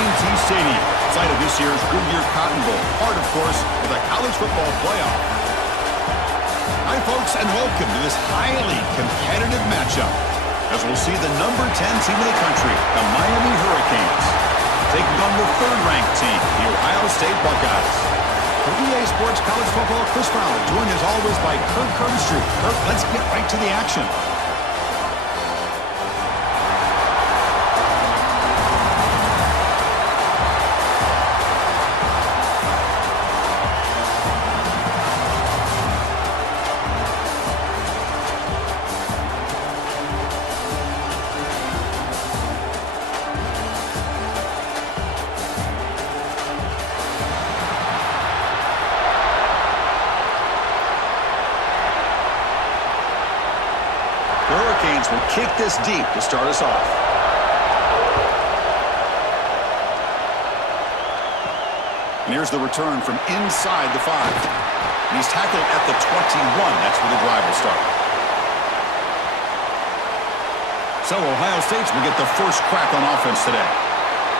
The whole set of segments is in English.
T&T Stadium, site of this year's Goodyear Cotton Bowl, part, of course, of the college football playoff. Hi, folks, and welcome to this highly competitive matchup, as we'll see the number 10 team in the country, the Miami Hurricanes, taking on the third-ranked team, the Ohio State Buckeyes. For EA Sports College Football, Chris Fowler, joined as always by Kirk Herbstreit. Kirk, let's get right to the action. The Hurricanes will kick this deep to start us off. And here's the return from inside the 5. And he's tackled at the 21. That's where the drive will start. So Ohio State's will get the first crack on offense today.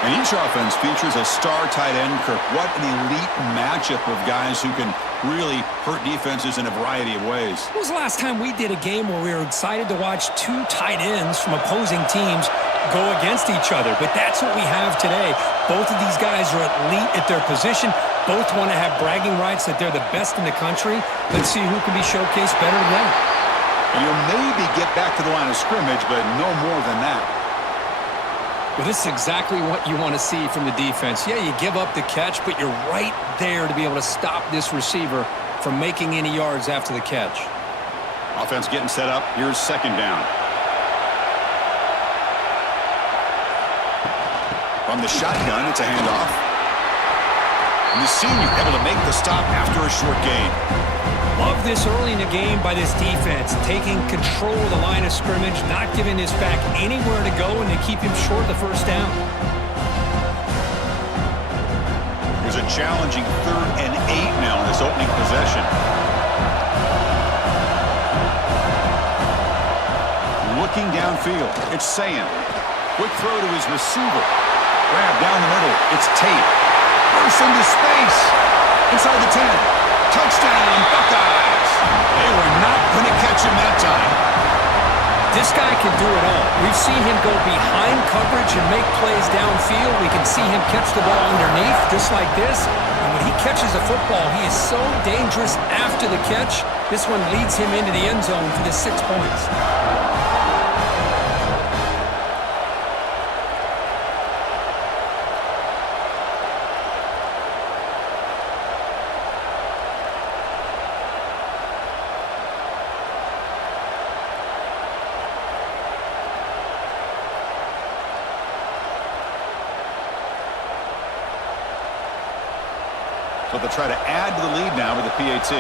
And each offense features a star tight end, Kirk. What an elite matchup of guys who can really hurt defenses in a variety of ways. When was the last time we did a game where we were excited to watch two tight ends from opposing teams go against each other? But that's what we have today. Both of these guys are elite at their position. Both want to have bragging rights that they're the best in the country. Let's see who can be showcased better than them. And you'll maybe get back to the line of scrimmage, but no more than that. Well, this is exactly what you want to see from the defense. Yeah, you give up the catch, but you're right there to be able to stop this receiver from making any yards after the catch. Offense getting set up. Here's second down. From the shotgun, it's a handoff. And the senior able to make the stop after a short gain. Love this early in the game by this defense, taking control of the line of scrimmage, not giving this back anywhere to go, and they keep him short of the first down. There's a challenging 3rd and 8 now in this opening possession. Looking downfield, it's Sam. Quick throw to his receiver. Grab down the middle, it's Tate. Burst into space. Inside the 10. Touchdown, Buckeyes! They were not going to catch him that time. This guy can do it all. We've seen him go behind coverage and make plays downfield. We can see him catch the ball underneath, just like this. And when he catches a football, he is so dangerous after the catch. This one leads him into the end zone for the 6 points. So they'll try to add to the lead now with the PAT.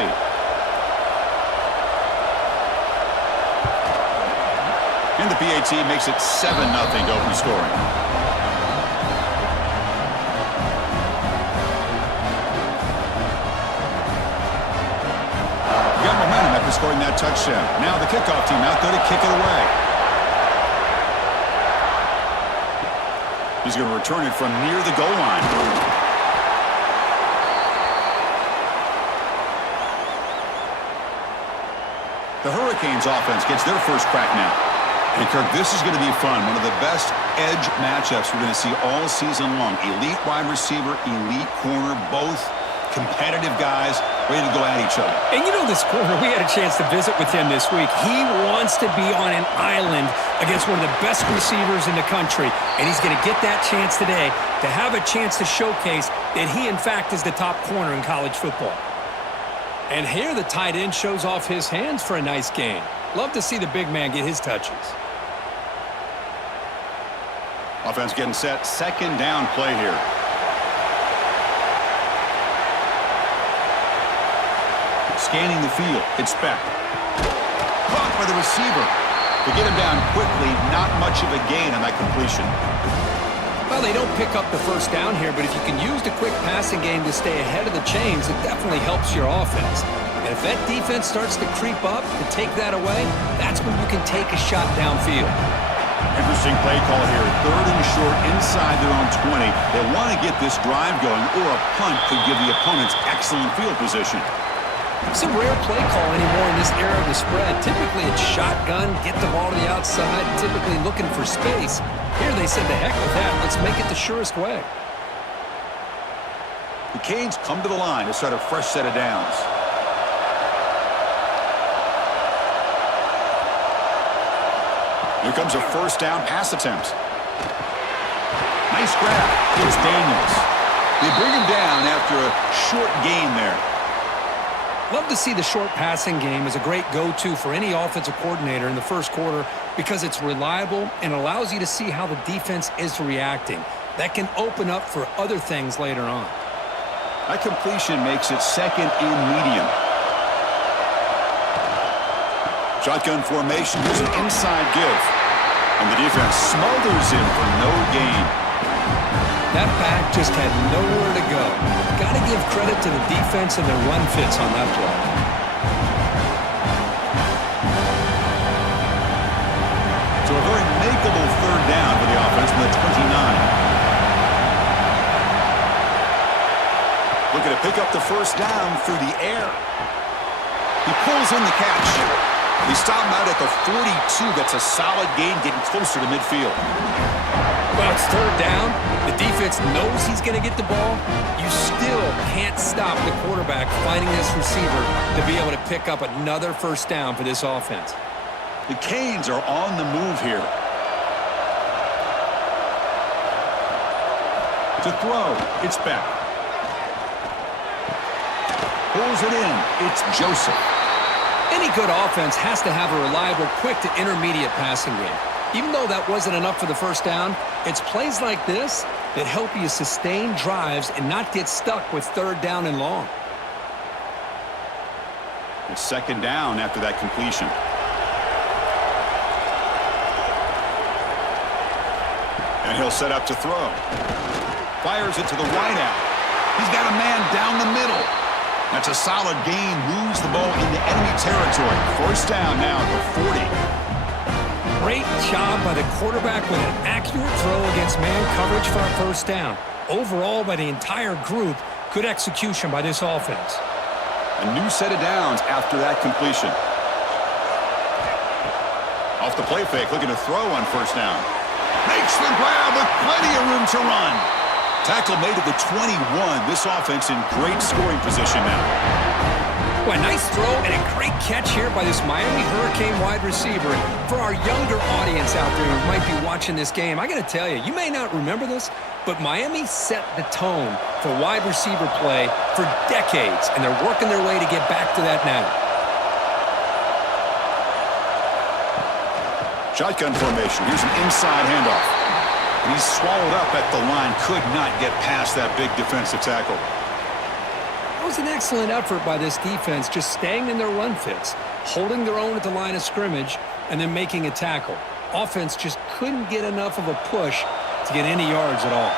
And the PAT makes it 7-0 to open scoring. Got momentum after scoring that touchdown. Now the kickoff team out there to kick it away. He's going to return it from near the goal line. The Hurricanes offense gets their first crack now. And Kirk, this is going to be fun. One of the best edge matchups we're going to see all season long. Elite wide receiver, elite corner, both competitive guys ready to go at each other. And you know this corner, we had a chance to visit with him this week. He wants to be on an island against one of the best receivers in the country. And he's going to get that chance today to have a chance to showcase that he, in fact, is the top corner in college football. And here the tight end shows off his hands for a nice gain. Love to see the big man get his touches. Offense getting set. Second down play here. Scanning the field. It's Beck. Caught by the receiver. To get him down quickly, not much of a gain on that completion. Well, they don't pick up the first down here, but if you can use the quick passing game to stay ahead of the chains, it definitely helps your offense. And if that defense starts to creep up to take that away, that's when you can take a shot downfield. Interesting play call here. 3rd and short inside their own 20. They want to get this drive going, or a punt could give the opponents excellent field position. It's a rare play call anymore in this era of the spread. Typically it's shotgun, get the ball to the outside, typically looking for space. Here they said, the heck with that. Let's make it the surest way. The Canes come to the line to start a fresh set of downs. Here comes a 1st down pass attempt. Nice grab. It's Daniels. They bring him down after a short gain there. Love to see the short passing game as a great go-to for any offensive coordinator in the first quarter because it's reliable and allows you to see how the defense is reacting. That can open up for other things later on. That completion makes it 2nd and medium. Shotgun formation. Here's an inside give. And the defense smothers him for no gain. That back just had nowhere to go. Got to give credit to the defense and their run fits on that play. So a very makeable 3rd down for the offense from the 29. Looking to pick up the 1st down through the air. He pulls in the catch. They stop him out at the 42. That's a solid gain, getting closer to midfield. Well, it's 3rd down. The defense knows he's going to get the ball. You still can't stop the quarterback finding this receiver to be able to pick up another 1st down for this offense. The Canes are on the move here. To throw, it's Beck. Pulls it in, it's Joseph. Any good offense has to have a reliable, quick to intermediate passing game. Even though that wasn't enough for the 1st down, it's plays like this that help you sustain drives and not get stuck with 3rd down and long. It's 2nd down after that completion. And he'll set up to throw. Fires it to the wideout. He's got a man down the middle. That's a solid gain. Moves the ball into enemy territory. 1st down now at the 40. Great job by the quarterback with an accurate throw against man coverage for a 1st down. Overall, by the entire group, good execution by this offense. A new set of downs after that completion. Off the play fake, looking to throw on 1st down. Makes the grab with plenty of room to run. Tackle made at the 21. This offense in great scoring position now. Well, a nice throw and a great catch here by this Miami Hurricane wide receiver. For our younger audience out there who might be watching this game, I got to tell you, you may not remember this, but Miami set the tone for wide receiver play for decades, and they're working their way to get back to that now. Shotgun formation. Here's an inside handoff. And he's swallowed up at the line. Could not get past that big defensive tackle. That was an excellent effort by this defense, just staying in their run fits, holding their own at the line of scrimmage, and then making a tackle. Offense just couldn't get enough of a push to get any yards at all.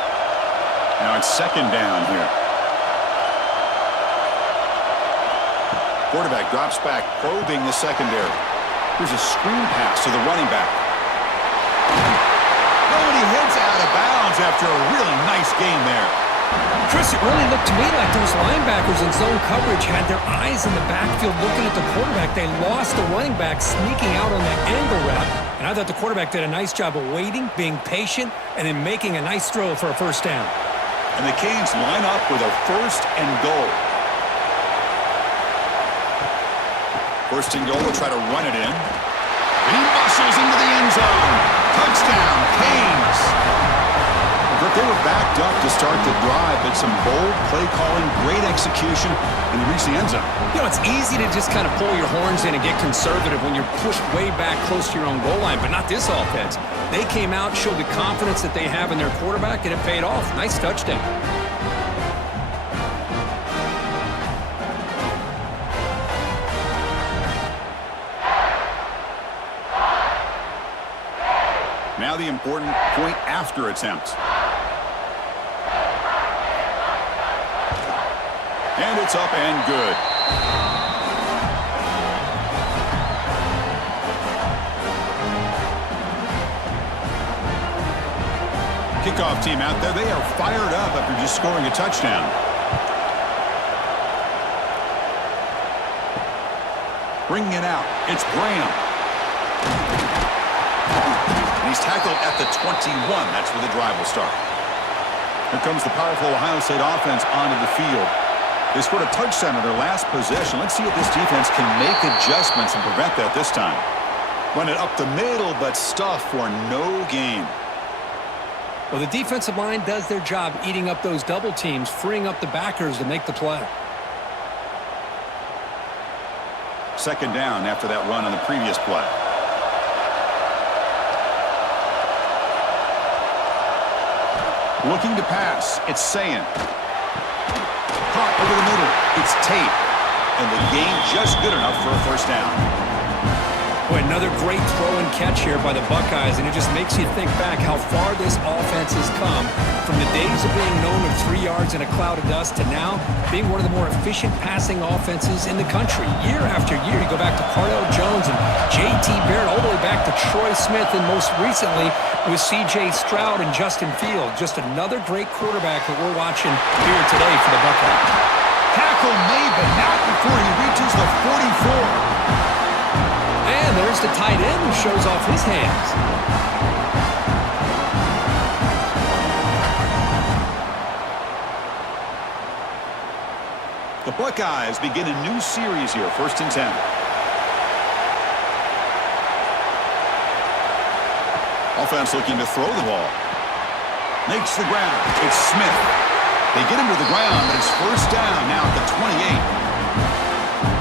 Now it's 2nd down here. Quarterback drops back, probing the secondary. Here's a screen pass to the running back. Nobody heads out of bounds after a really nice game there. Chris, it really looked to me like those linebackers in zone coverage had their eyes in the backfield looking at the quarterback. They lost the running back sneaking out on that angle route. And I thought the quarterback did a nice job of waiting, being patient, and then making a nice throw for a 1st down. And the Canes line up with a 1st and goal. 1st and goal, will try to run it in. And he muscles into the end zone. Touchdown, Canes. But they were backed up to start the drive, but some bold play calling, great execution, and they reached the end zone. You know, it's easy to just kind of pull your horns in and get conservative when you're pushed way back close to your own goal line, but not this offense. They came out, showed the confidence that they have in their quarterback, and it paid off. Nice touchdown. Now the important point after attempt. And it's up and good. Kickoff team out there, they are fired up after just scoring a touchdown. Bringing it out, it's Graham. And he's tackled at the 21. That's where the drive will start. Here comes the powerful Ohio State offense onto the field. They scored a touchdown in their last possession. Let's see if this defense can make adjustments and prevent that this time. Run it up the middle, but stuff for no gain. Well, the defensive line does their job eating up those double teams, freeing up the backers to make the play. Second down after that run on the previous play. Looking to pass. It's Sayin. Caught over the middle. It's Tate. And the gain just good enough for a first down. Boy, another great throw and catch here by the Buckeyes, and it just makes you think back how far this offense has come from the days of being known of 3 yards in a cloud of dust to now being one of the more efficient passing offenses in the country. Year after year, you go back to Cardell Jones and J.T. Barrett, all the way back to Troy Smith, and most recently with C.J. Stroud and Justin Fields. Just another great quarterback that we're watching here today for the Buckeyes. Tackle made, but not before he reaches the 44. And there's the tight end who shows off his hands. The Buckeyes begin a new series here, 1st and 10. Offense looking to throw the ball. Makes the ground. It's Smith. They get him to the ground, but it's first down now at the 28.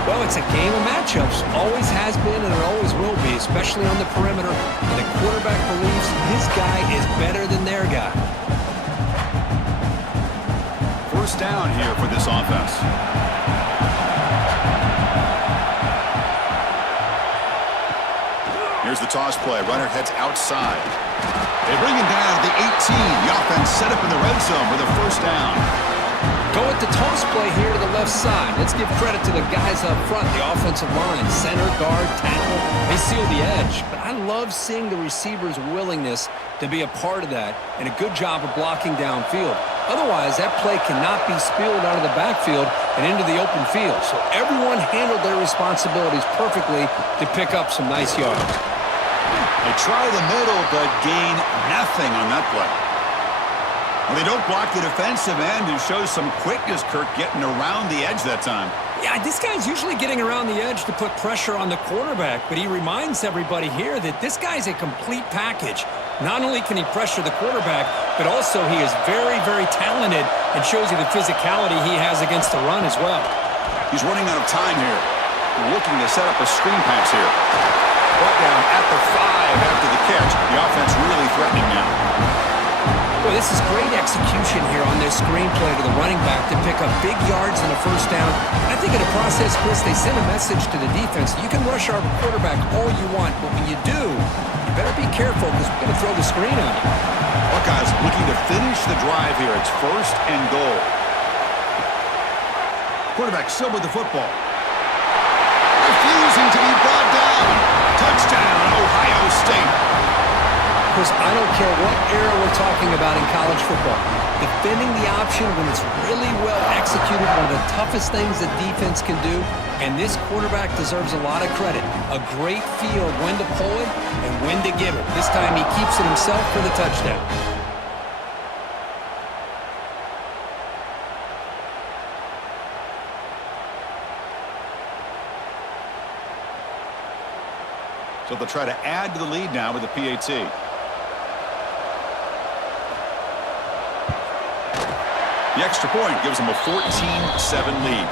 Well, it's a game of matchups. Always has been and it always will be, especially on the perimeter. And the quarterback believes his guy is better than their guy. First down here for this offense. Here's the toss play. Runner heads outside. They bring him down to the 18. The offense set up in the red zone with a first down. Go with the toss play here to the left side. Let's give credit to the guys up front, the offensive line, center, guard, tackle. They seal the edge. But I love seeing the receiver's willingness to be a part of that and a good job of blocking downfield. Otherwise, that play cannot be spilled out of the backfield and into the open field. So everyone handled their responsibilities perfectly to pick up some nice yards. They try the middle, but gain nothing on that play. Well, they don't block the defensive end, who shows some quickness, Kirk, getting around the edge that time. Yeah, this guy's usually getting around the edge to put pressure on the quarterback, but he reminds everybody here that this guy's a complete package. Not only can he pressure the quarterback, but also he is very, very talented and shows you the physicality he has against the run as well. He's running out of time here. Looking to set up a screen pass here. Brought down at the 5 after the catch. The offense really threatening now. Boy, this is great execution here on this screen play to the running back to pick up big yards and a first down. I think in the process, Chris, they send a message to the defense. You can rush our quarterback all you want, but when you do, you better be careful because we're going to throw the screen on you. Buckeyes looking to finish the drive here. It's 1st and goal. Quarterback still with the football. Refusing to be brought down. Touchdown, Ohio State. Chris, I don't care what era we're talking about in college football. Defending the option when it's really well executed, one of the toughest things that defense can do, and this quarterback deserves a lot of credit. A great feel of when to pull it and when to give it. This time he keeps it himself for the touchdown. So they'll try to add to the lead now with the PAT. The extra point gives them a 14-7 lead.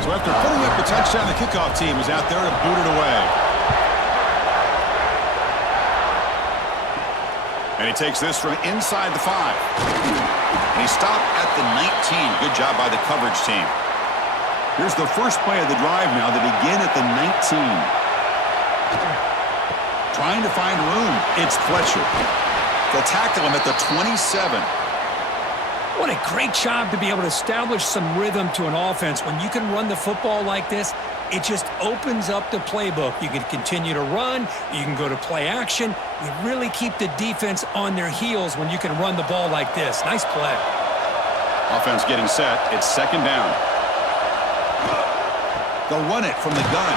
So after putting up the touchdown, the kickoff team is out there to boot it away. And he takes this from inside the 5. And he stopped at the 19. Good job by the coverage team. Here's the first play of the drive now. They begin at the 19. Trying to find room. It's Fletcher. They'll tackle him at the 27. What a great job to be able to establish some rhythm to an offense. When you can run the football like this, it just opens up the playbook. You can continue to run. You can go to play action. You really keep the defense on their heels when you can run the ball like this. Nice play. Offense getting set. It's second down. They'll run it from the gun.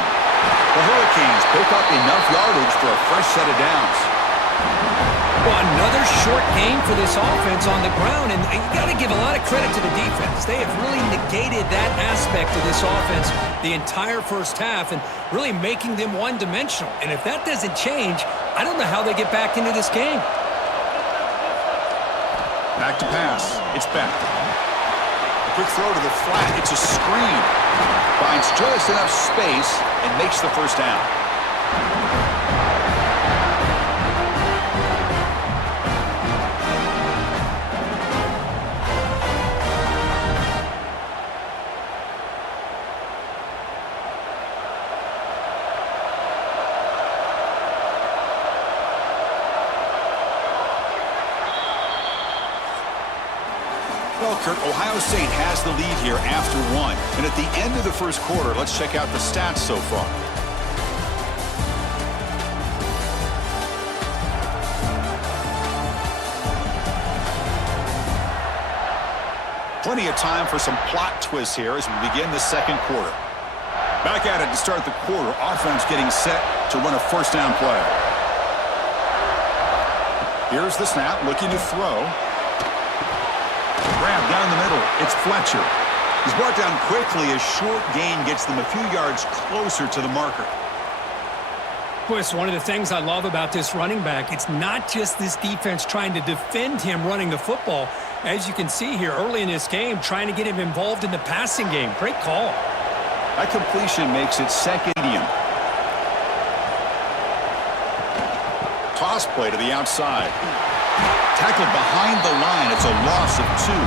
The Hurricanes pick up enough yardage for a fresh set of downs. Well, another short game for this offense on the ground, and you got to give a lot of credit to the defense. They have really negated that aspect of this offense the entire first half and really making them one-dimensional. And if that doesn't change, I don't know how they get back into this game. Back to pass. It's back. A quick throw to the flat. It's a screen. Finds just enough space and makes the first down. Well, Kurt, Ohio State has the lead here after one. And at the end of the first quarter, let's check out the stats so far. Plenty of time for some plot twists here as we begin the second quarter. Back at it to start the quarter. Offense getting set to run a first down play. Here's the snap, looking to throw. Grab down the middle. It's Fletcher. He's brought down quickly. A short gain gets them a few yards closer to the marker. Boy, it's one of the things I love about this running back. It's not just this defense trying to defend him running the football. As you can see here early in this game, trying to get him involved in the passing game. Great call. That completion makes it second medium. Toss play to the outside. Tackled behind the line. It's a loss of 2.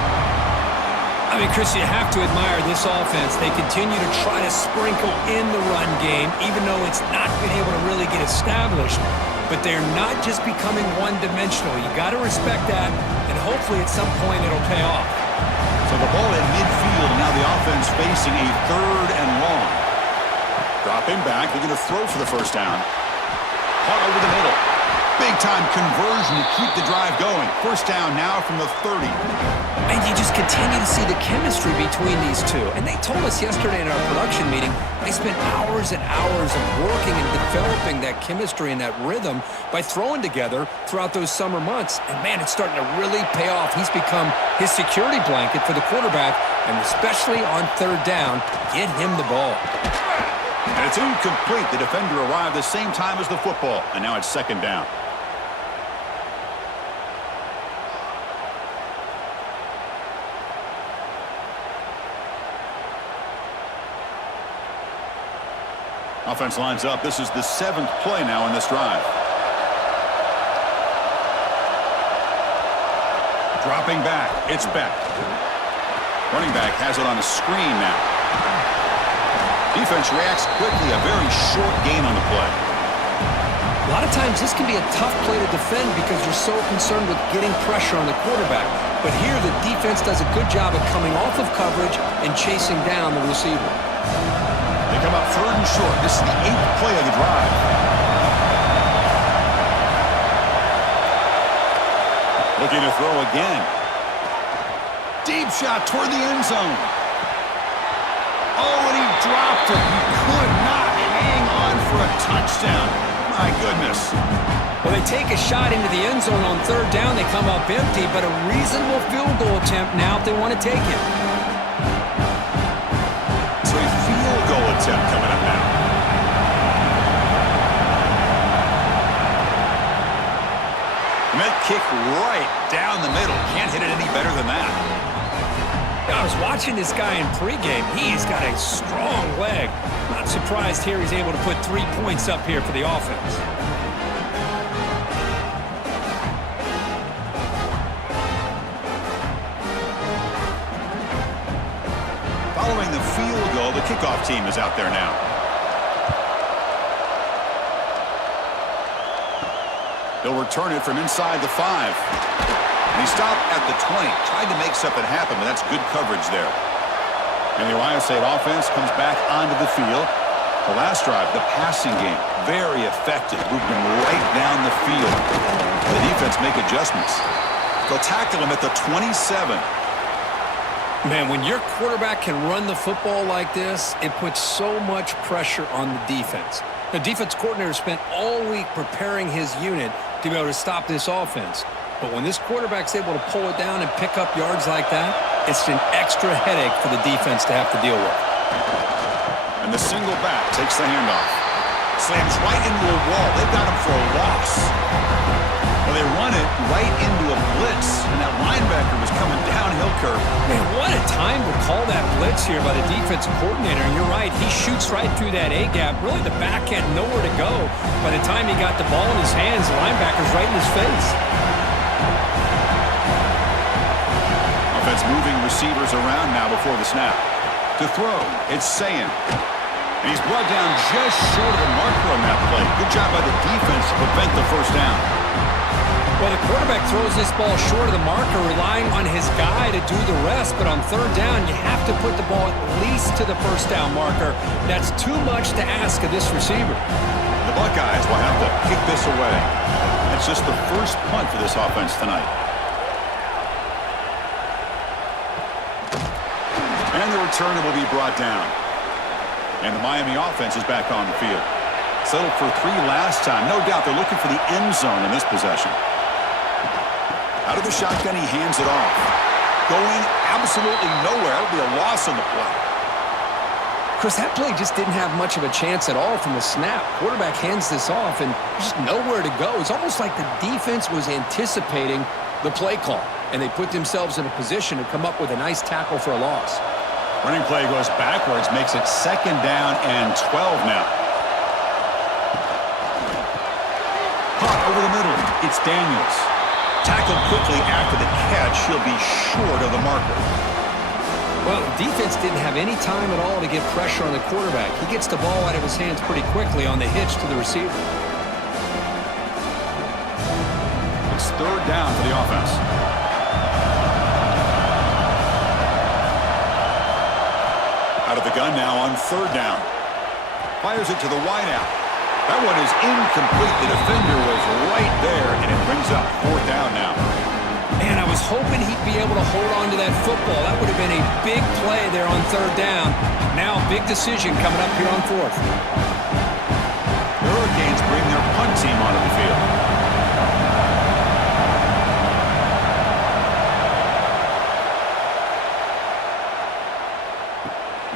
I mean, Chris, you have to admire this offense. They continue to try to sprinkle in the run game, even though it's not been able to really get established. But they're not just becoming one-dimensional. You got to respect that, and hopefully at some point it'll pay off. So the ball in midfield, now the offense facing a third and long. Dropping back, they're going to throw for the first down. Caught over the middle. Big-time conversion to keep the drive going. First down now from the 30. And you just continue to see the chemistry between these two. And they told us yesterday in our production meeting, they spent hours and hours of working and developing that chemistry and that rhythm by throwing together throughout those summer months. And, man, it's starting to really pay off. He's become his security blanket for the quarterback, and especially on third down, get him the ball. And it's incomplete. The defender arrived the same time as the football, and now it's second down. Offense lines up. This is the 7th play now in this drive. Dropping back. It's Beck. Running back has it on a screen now. Defense reacts quickly. A very short gain on the play. A lot of times this can be a tough play to defend because you're so concerned with getting pressure on the quarterback. But here the defense does a good job of coming off of coverage and chasing down the receiver. They come up third and short. This is the 8th play of the drive. Looking to throw again. Deep shot toward the end zone. Oh, and he dropped it. He could not hang on for a touchdown. My goodness. Well, they take a shot into the end zone on third down. They come up empty, but a reasonable field goal attempt now if they want to take it. So a field goal attempt coming up now. And that kick right down the middle. Can't hit it any better than that. I was watching this guy in pregame. He's got a strong leg. Not surprised here he's able to put 3 points up here for the offense. Following the field goal, the kickoff team is out there now. They'll return it from inside the 5. And he stopped at the 20. Tried to make something happen, but that's good coverage there. And the Ohio State offense comes back onto the field. The last drive, the passing game, very effective, moving right down the field. The defense make adjustments. They'll tackle him at the 27. Man, when your quarterback can run the football like this, it puts so much pressure on the defense. The defense coordinator spent all week preparing his unit to be able to stop this offense. But when this quarterback's able to pull it down and pick up yards like that, it's an extra headache for the defense to have to deal with. And the single back takes the handoff. Slams right into a wall. They've got him for a loss. Well, they run it right into a blitz, and that linebacker was coming downhill curve. Man, what a time to call that blitz here by the defensive coordinator. And you're right, he shoots right through that A-gap. Really, the back had nowhere to go. By the time he got the ball in his hands, the linebacker's right in his face. Offense moving receivers around now before the snap. To throw, it's Sayin. And he's brought down just short of the marker on that play. Good job by the defense to prevent the first down. Well, the quarterback throws this ball short of the marker, relying on his guy to do the rest. But on third down, you have to put the ball at least to the first down marker. That's too much to ask of this receiver. The Buckeyes will have to kick this away. That's just the first punt for this offense tonight. And the returner will be brought down. And the Miami offense is back on the field. Settled for 3 last time. No doubt they're looking for the end zone in this possession. Out of the shotgun, he hands it off. Going absolutely nowhere. It'll be a loss on the play. Chris, that play just didn't have much of a chance at all from the snap. Quarterback hands this off and just nowhere to go. It's almost like the defense was anticipating the play call, and they put themselves in a position to come up with a nice tackle for a loss. Running play goes backwards, makes it 2nd down and 12 now. Caught over the middle. It's Daniels. Tackled quickly after the catch. He'll be short of the marker. Well, the defense didn't have any time at all to get pressure on the quarterback. He gets the ball out of his hands pretty quickly on the hitch to the receiver. It's 3rd down for the offense. Out of the gun now on 3rd down. Fires it to the wideout. That one is incomplete. The defender was right there, and it brings up 4th down now. Man, I was hoping he'd be able to hold on to that football. That would have been a big play there on 3rd down. Now, big decision coming up here on 4th. The Hurricanes bring their punt team onto the field.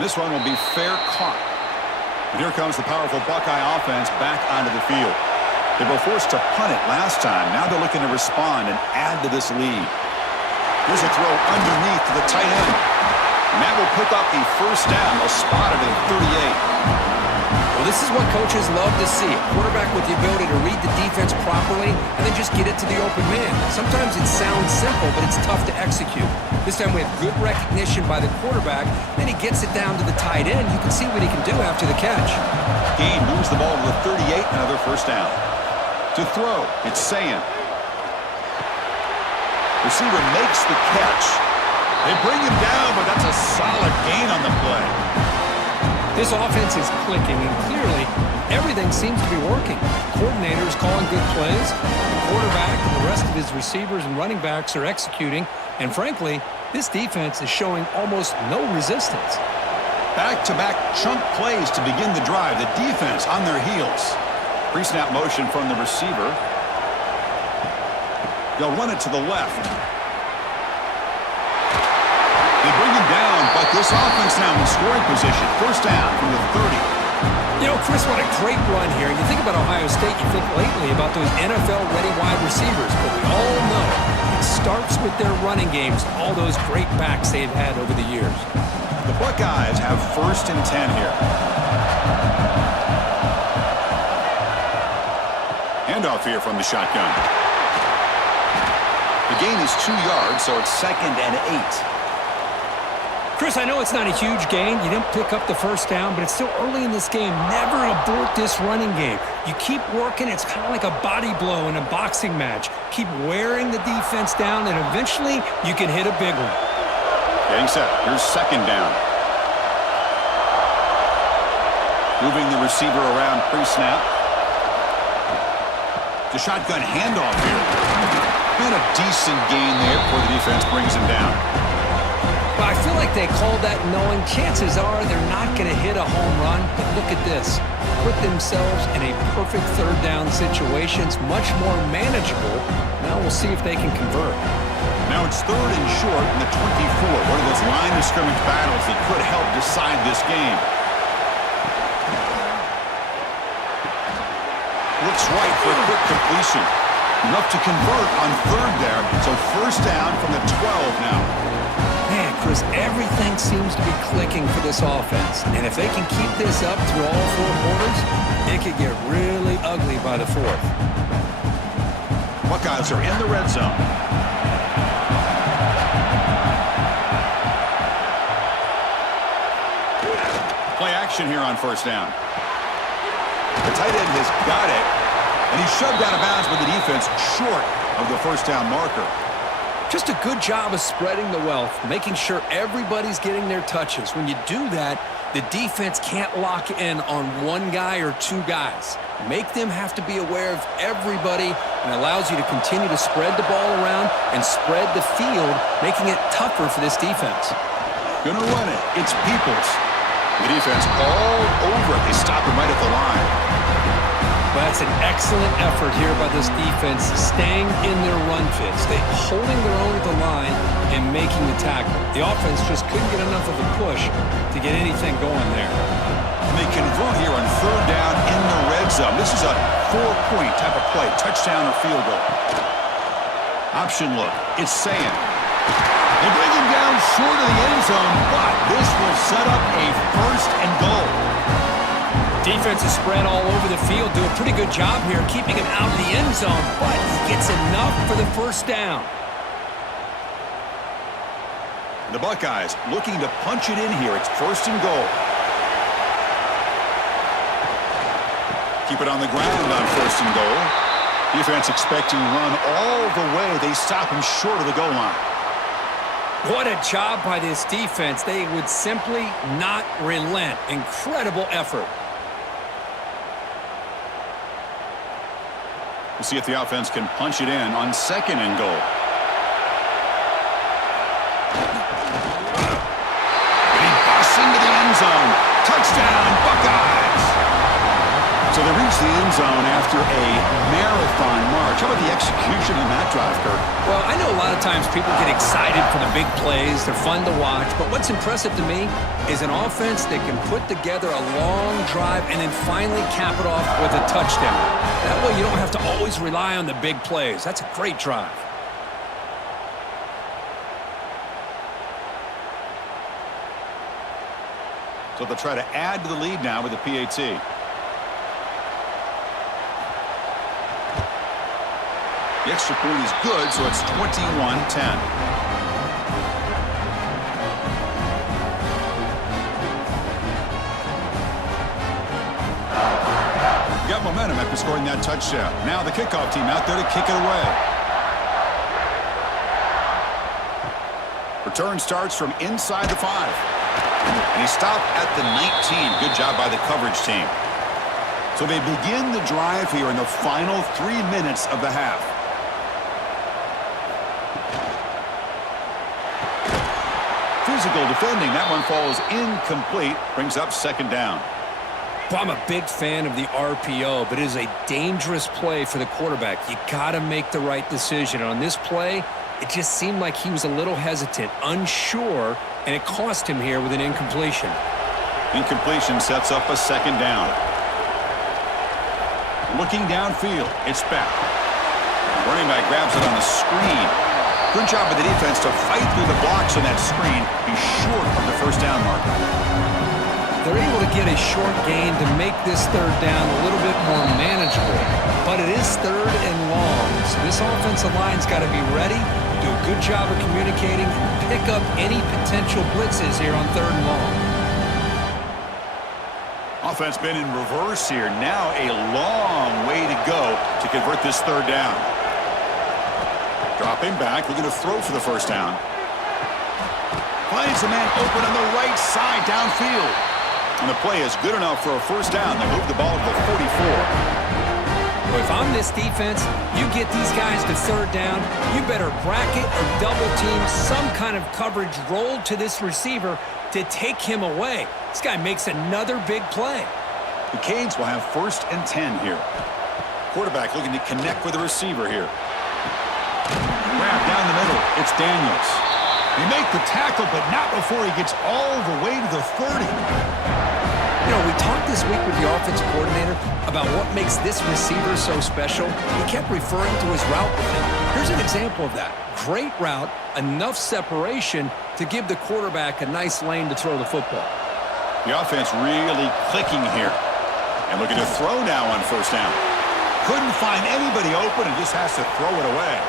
This one will be fair caught. And here comes the powerful Buckeye offense back onto the field. They were forced to punt it last time. Now they're looking to respond and add to this lead. Here's a throw underneath to the tight end. And that will pick up the 1st down. They'll spot it at 38. Well, this is what coaches love to see. A quarterback with the ability to read the defense properly and then just get it to the open man. Sometimes it sounds simple, but it's tough to execute. This time we have good recognition by the quarterback. Then he gets it down to the tight end. You can see what he can do after the catch. Gain moves the ball to the 38, another 1st down. To throw, it's Sayin. Receiver makes the catch. They bring him down, but that's a solid gain on the play. This offense is clicking, and clearly everything seems to be working. The coordinator is calling good plays. The quarterback and the rest of his receivers and running backs are executing. And frankly, this defense is showing almost no resistance. Back-to-back chunk plays to begin the drive. The defense on their heels. Pre-snap motion from the receiver. They'll run it to the left. They bring him down, but this offense now in scoring position. 1st down from the 30. You know, Chris, what a great run here. You think about Ohio State, you think lately about those NFL-ready wide receivers, but we all know it starts with their running games, all those great backs they've had over the years. The Buckeyes have 1st and 10 here. Handoff here from the shotgun. The gain is 2 yards, so it's 2nd and 8. Chris, I know it's not a huge gain. You didn't pick up the 1st down, but it's still early in this game. Never abort this running game. You keep working. It's kind of like a body blow in a boxing match. Keep wearing the defense down, and eventually you can hit a big one. Getting set. Here's 2nd down. Moving the receiver around pre-snap. The shotgun handoff here. And a decent gain there before the defense brings him down. But I feel like they called that knowing chances are they're not going to hit a home run. But look at this. Put themselves in a perfect third down situation. It's much more manageable. Now we'll see if they can convert. Now it's 3rd and short in the 24. One of those line of scrimmage battles that could help decide this game. Looks right for a quick completion. Enough to convert on 3rd there. So 1st down from the 12 now. Man, Chris, everything seems to be clicking for this offense. And if they can keep this up through all 4 quarters, it could get really ugly by the 4th. Buckeyes are in the red zone. Play action here on 1st down. The tight end has got it, and he's shoved out of bounds with the defense short of the 1st down marker. Just a good job of spreading the wealth, making sure everybody's getting their touches. When you do that, the defense can't lock in on one guy or 2 guys. Make them have to be aware of everybody, and allows you to continue to spread the ball around and spread the field, making it tougher for this defense. Gonna run it. It's Peoples. The defense all over it. They stop him right at the line. Well, that's an excellent effort here by this defense, staying in their run fits. They holding their own at the line and making the tackle. The offense just couldn't get enough of a push to get anything going there. And they convert here on 3rd down in the red zone. This is a 4-point type of play, touchdown or field goal. Option look. It's Sand. They bring him down short of the end zone, but this will set up a 1st and goal. Defense is spread all over the field. Do a pretty good job here keeping him out of the end zone, but he gets enough for the 1st down. The Buckeyes looking to punch it in here. It's 1st and goal. Keep it on the ground on 1st and goal. Defense expecting run all the way. They stop him short of the goal line. What a job by this defense. They would simply not relent. Incredible effort. We'll see if the offense can punch it in on 2nd and goal. And he busts into the end zone. Touchdown, Buckeyes! So they reach the end zone after a marathon march. How about the execution on that drive, Kurt? Well, I know a lot of times people get excited for the big plays. They're fun to watch. But what's impressive to me is an offense that can put together a long drive and then finally cap it off with a touchdown. That way you don't have to always rely on the big plays. That's a great drive. So they'll try to add to the lead now with the PAT. The extra point is good, so it's 21-10. Got momentum after scoring that touchdown. Now the kickoff team out there to kick it away. Return starts from inside the 5. And he stopped at the 19. Good job by the coverage team. So they begin the drive here in the final 3 minutes of the half. Physical defending. That one falls incomplete. Brings up 2nd down. Well, I'm a big fan of the RPO, but it is a dangerous play for the quarterback. You got to make the right decision. And on this play, it just seemed like he was a little hesitant, unsure, and it cost him here with an incompletion. Incompletion sets up a 2nd down. Looking downfield, it's back. Running back grabs it on the screen. Good job by the defense to fight through the blocks on that screen. He's short of the 1st down marker. They're able to get a short gain to make this 3rd down a little bit more manageable. But it is 3rd and long, so this offensive line's got to be ready, do a good job of communicating, and pick up any potential blitzes here on 3rd and long. Offense been in reverse here. Now a long way to go to convert this 3rd down. Dropping back, looking to throw for the 1st down. Finds a man open on the right side downfield. And the play is good enough for a first down. They move the ball to the 44. Well, if I'm this defense, you get these guys to third down, you better bracket or double team some kind of coverage rolled to this receiver to take him away. This guy makes another big play. The Canes will have 1st and 10 here. Quarterback looking to connect with the receiver here. Grab down the middle. It's Daniels. They make the tackle, but not before he gets all the way to the 30. You know, we talked this week with the offensive coordinator about what makes this receiver so special. He kept referring to his route running. Here's an example of that. Great route, enough separation to give the quarterback a nice lane to throw the football. The offense really clicking here. And looking to throw now on first down. Couldn't find anybody open and just has to throw it away.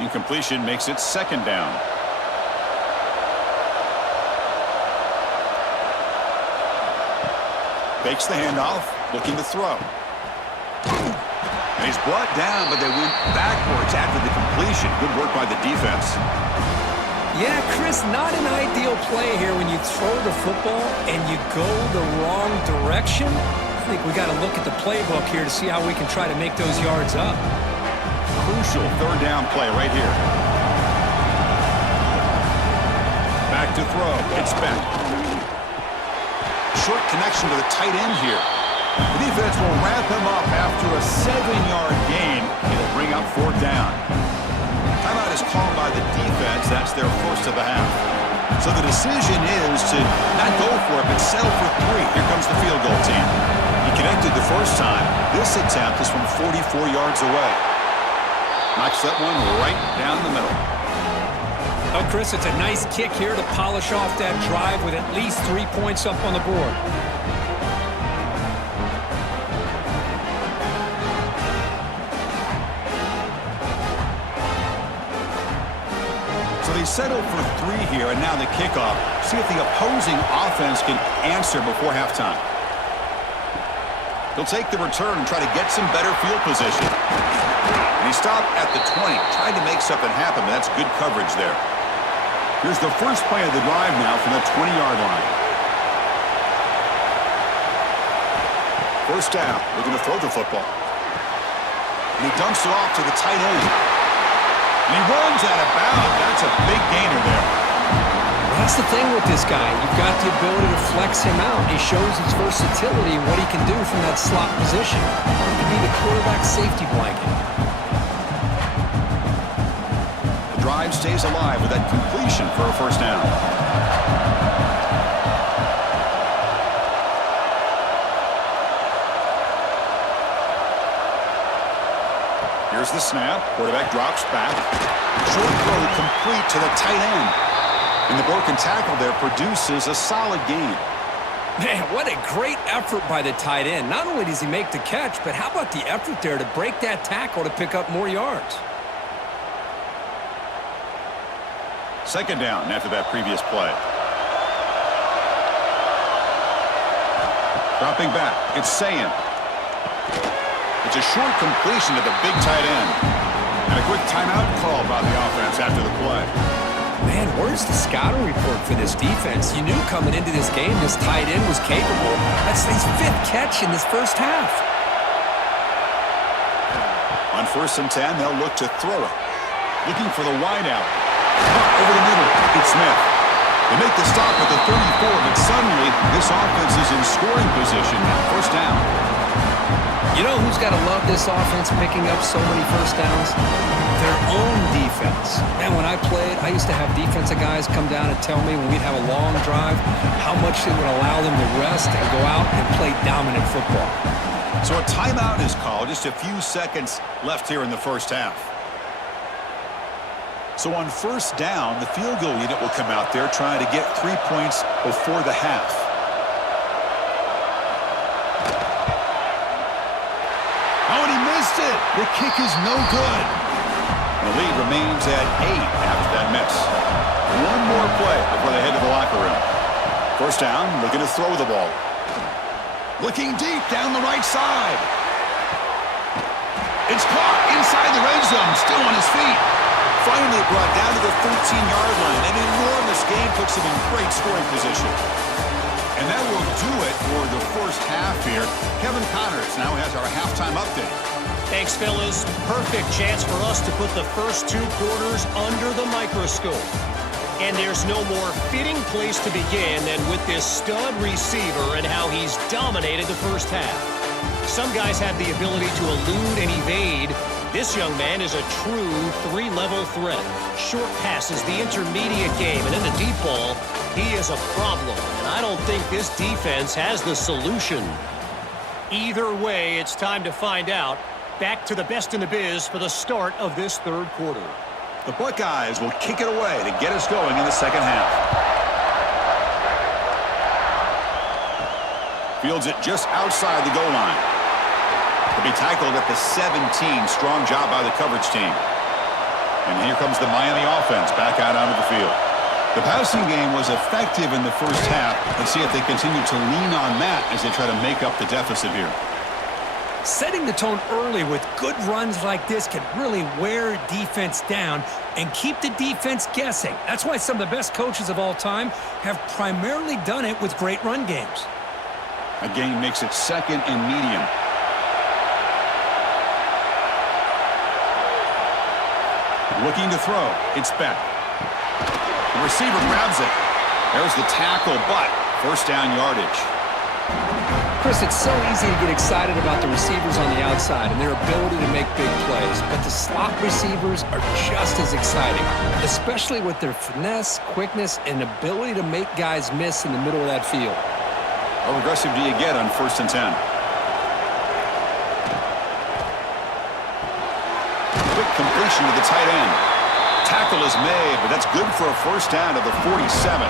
Incompletion makes it 2nd down. Fakes the handoff, looking to throw. And he's brought down, but they went backwards after the completion. Good work by the defense. Yeah, Chris, not an ideal play here when you throw the football and you go the wrong direction. I think we got to look at the playbook here to see how we can try to make those yards up. Crucial 3rd down play right here. Back to throw. It's Beck. Short connection to the tight end here. The defense will wrap him up after a 7-yard gain. It'll bring up 4th down. Timeout is called by the defense. That's their first of the half. So the decision is to not go for it, but settle for 3. Here comes the field goal team. He connected the first time. This attempt is from 44 yards away. Knocks that one right down the middle. Oh, Chris, it's a nice kick here to polish off that drive with at least 3 points up on the board. So they settle for 3 here, and now the kickoff. See if the opposing offense can answer before halftime. He'll take the return and try to get some better field position. And he stopped at the 20, tried to make something happen, but that's good coverage there. Here's the first play of the drive now from the 20-yard line. First down, looking to throw the football. And he dumps it off to the tight end. And he runs out of bounds. That's a big gainer there. Well, that's the thing with this guy. You've got the ability to flex him out. He shows his versatility and what he can do from that slot position. He can be the quarterback safety blanket. Drive stays alive with that completion for a first down. Here's the snap. Quarterback drops back. Short throw complete to the tight end. And the broken tackle there produces a solid gain. Man, what a great effort by the tight end. Not only does he make the catch, but how about the effort there to break that tackle to pick up more yards? 2nd down after that previous play. Dropping back, it's Sayan. It's a short completion to the big tight end. And a quick timeout call by the offense after the play. Man, where's the scouting report for this defense? You knew coming into this game this tight end was capable. That's his 5th catch in this first half. On 1st and 10, they'll look to throw it. Looking for the wideout. Over the middle, it's Smith. They make the stop at the 34, but suddenly this offense is in scoring position now. First down. You know who's got to love this offense picking up so many first downs? Their own defense. And when I played, I used to have defensive guys come down and tell me when we'd have a long drive how much it would allow them to rest and go out and play dominant football. So a timeout is called. Just a few seconds left here in the first half. So on first down, the field goal unit will come out there trying to get 3 points before the half. Oh, and he missed it. The kick is no good. The lead remains at 8 after that miss. One more play before they head to the locker room. First down, looking to throw the ball. Looking deep down the right side. It's caught inside the red zone, still on his feet. Finally brought down to the 13-yard line. An enormous gain puts him in great scoring position. And that will do it for the first half here. Kevin Connors now has our halftime update. Thanks, fellas. Perfect chance for us to put the first 2 quarters under the microscope. And there's no more fitting place to begin than with this stud receiver and how he's dominated the first half. Some guys have the ability to elude and evade. This young man is a true 3-level threat. Short passes, the intermediate game, and in the deep ball, he is a problem. And I don't think this defense has the solution. Either way, it's time to find out. Back to the best in the biz for the start of this third quarter. The Buckeyes will kick it away to get us going in the second half. Fields it just outside the goal line. To be tackled at the 17. Strong job by the coverage team. And here comes the Miami offense back out onto the field. The passing game was effective in the first half. Let's see if they continue to lean on that as they try to make up the deficit here. Setting the tone early with good runs like this can really wear defense down and keep the defense guessing. That's why some of the best coaches of all time have primarily done it with great run games. A gain makes it second and medium. Looking to throw. It's Beck. The receiver grabs it. There's the tackle, but first down yardage. Chris, it's so easy to get excited about the receivers on the outside and their ability to make big plays, but the slot receivers are just as exciting, especially with their finesse, quickness, and ability to make guys miss in the middle of that field. How aggressive do you get on 1st and 10? Quick completion to the tight end. Tackle is made, but that's good for a first down to the 47.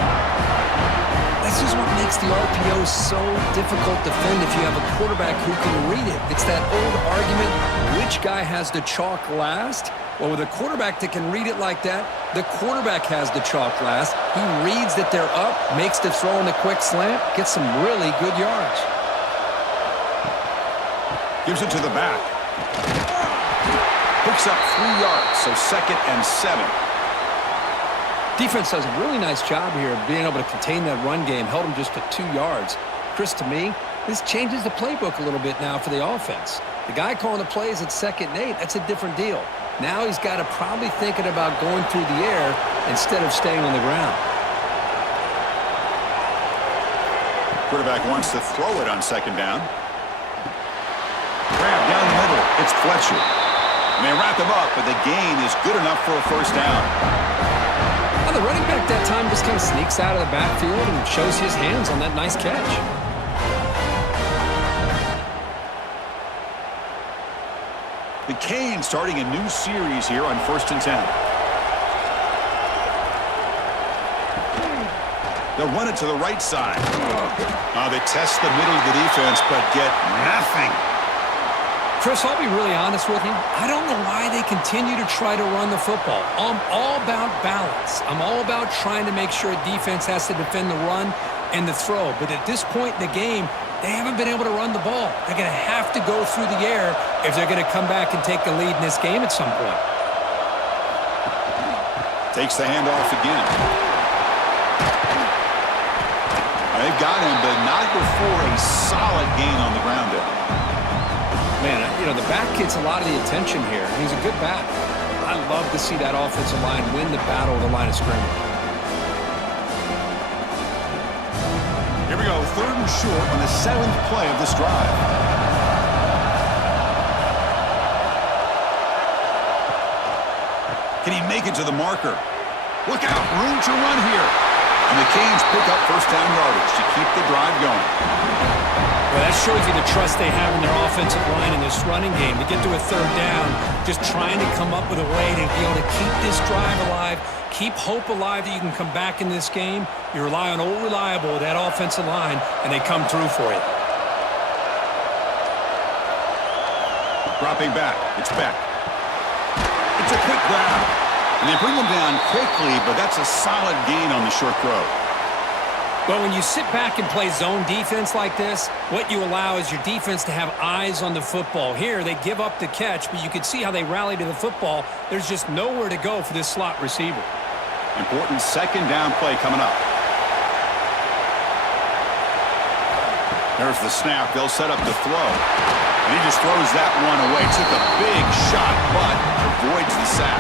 This is what makes the RPO so difficult to defend if you have a quarterback who can read it. It's that old argument, which guy has the chalk last? Well, with a quarterback that can read it like that, the quarterback has the chalk last. He reads that they're up, makes the throw in the quick slant, gets some really good yards. Gives it to the back. Picks up 3 yards, so 2nd and 7. Defense does a really nice job here of being able to contain that run game, held them just to 2 yards. Chris, to me, this changes the playbook a little bit now for the offense. The guy calling the plays at 2nd and 8, that's a different deal. Now he's got to probably thinking about going through the air instead of staying on the ground. Quarterback wants to throw it on 2nd down. Grab down the middle. It's Fletcher. And they wrap him up, but the gain is good enough for a first down. Well, the running back that time just kind of sneaks out of the backfield and shows his hands on that nice catch. The Canes starting a new series here on 1st and 10. They'll run it to the right side. They test the middle of the defense, but get nothing. Chris, I'll be really honest with you. I don't know why they continue to try to run the football. I'm all about balance. I'm all about trying to make sure a defense has to defend the run and the throw. But at this point in the game, they haven't been able to run the ball. They're going to have to go through the air if they're going to come back and take the lead in this game at some point. Takes the handoff again. They've got him, but not before a solid gain on the ground there. Man, you know, the back gets a lot of the attention here. He's a good back. I love to see that offensive line win the battle of the line of scrimmage. Here we go, 3rd and short on the 7th play of this drive. Can he make it to the marker? Look out, room to run here. And the Canes pick up first down yardage to keep the drive going. Well, that shows you the trust they have in their offensive line in this running game. To get to a 3rd down, just trying to come up with a way to be able to keep this drive alive, keep hope alive that you can come back in this game. You rely on old reliable with that offensive line, and they come through for you. Dropping back, it's Beck. It's a quick grab. And they bring him down quickly, but that's a solid gain on the short throw. Well, when you sit back and play zone defense like this, what you allow is your defense to have eyes on the football. Here, they give up the catch, but you can see how they rally to the football. There's just nowhere to go for this slot receiver. Important second down play coming up. There's the snap. They'll set up to throw. And he just throws that one away. Took a big shot, but avoids the sack.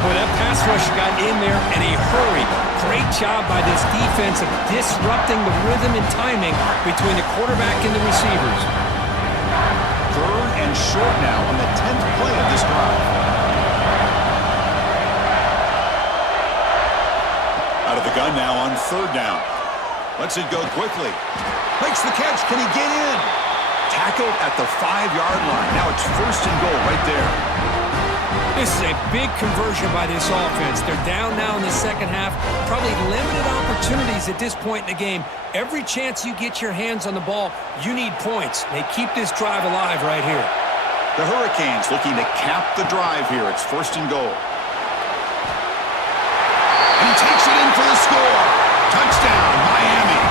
Boy, that pass rush got in there in a hurry. Great job by this defense of disrupting the rhythm and timing between the quarterback and the receivers. 3rd and short now on the 10th play of this drive. Out of the gun now on 3rd down. Lets it go quickly. Makes the catch. Can he get in? Tackled at the 5-yard line. Now it's 1st and goal right there. This is a big conversion by this offense. They're down now in the second half. Probably limited opportunities at this point in the game. Every chance you get your hands on the ball, you need points. They keep this drive alive right here. The Hurricanes looking to cap the drive here. It's 1st and goal. And he takes it in for the score. Touchdown, Miami.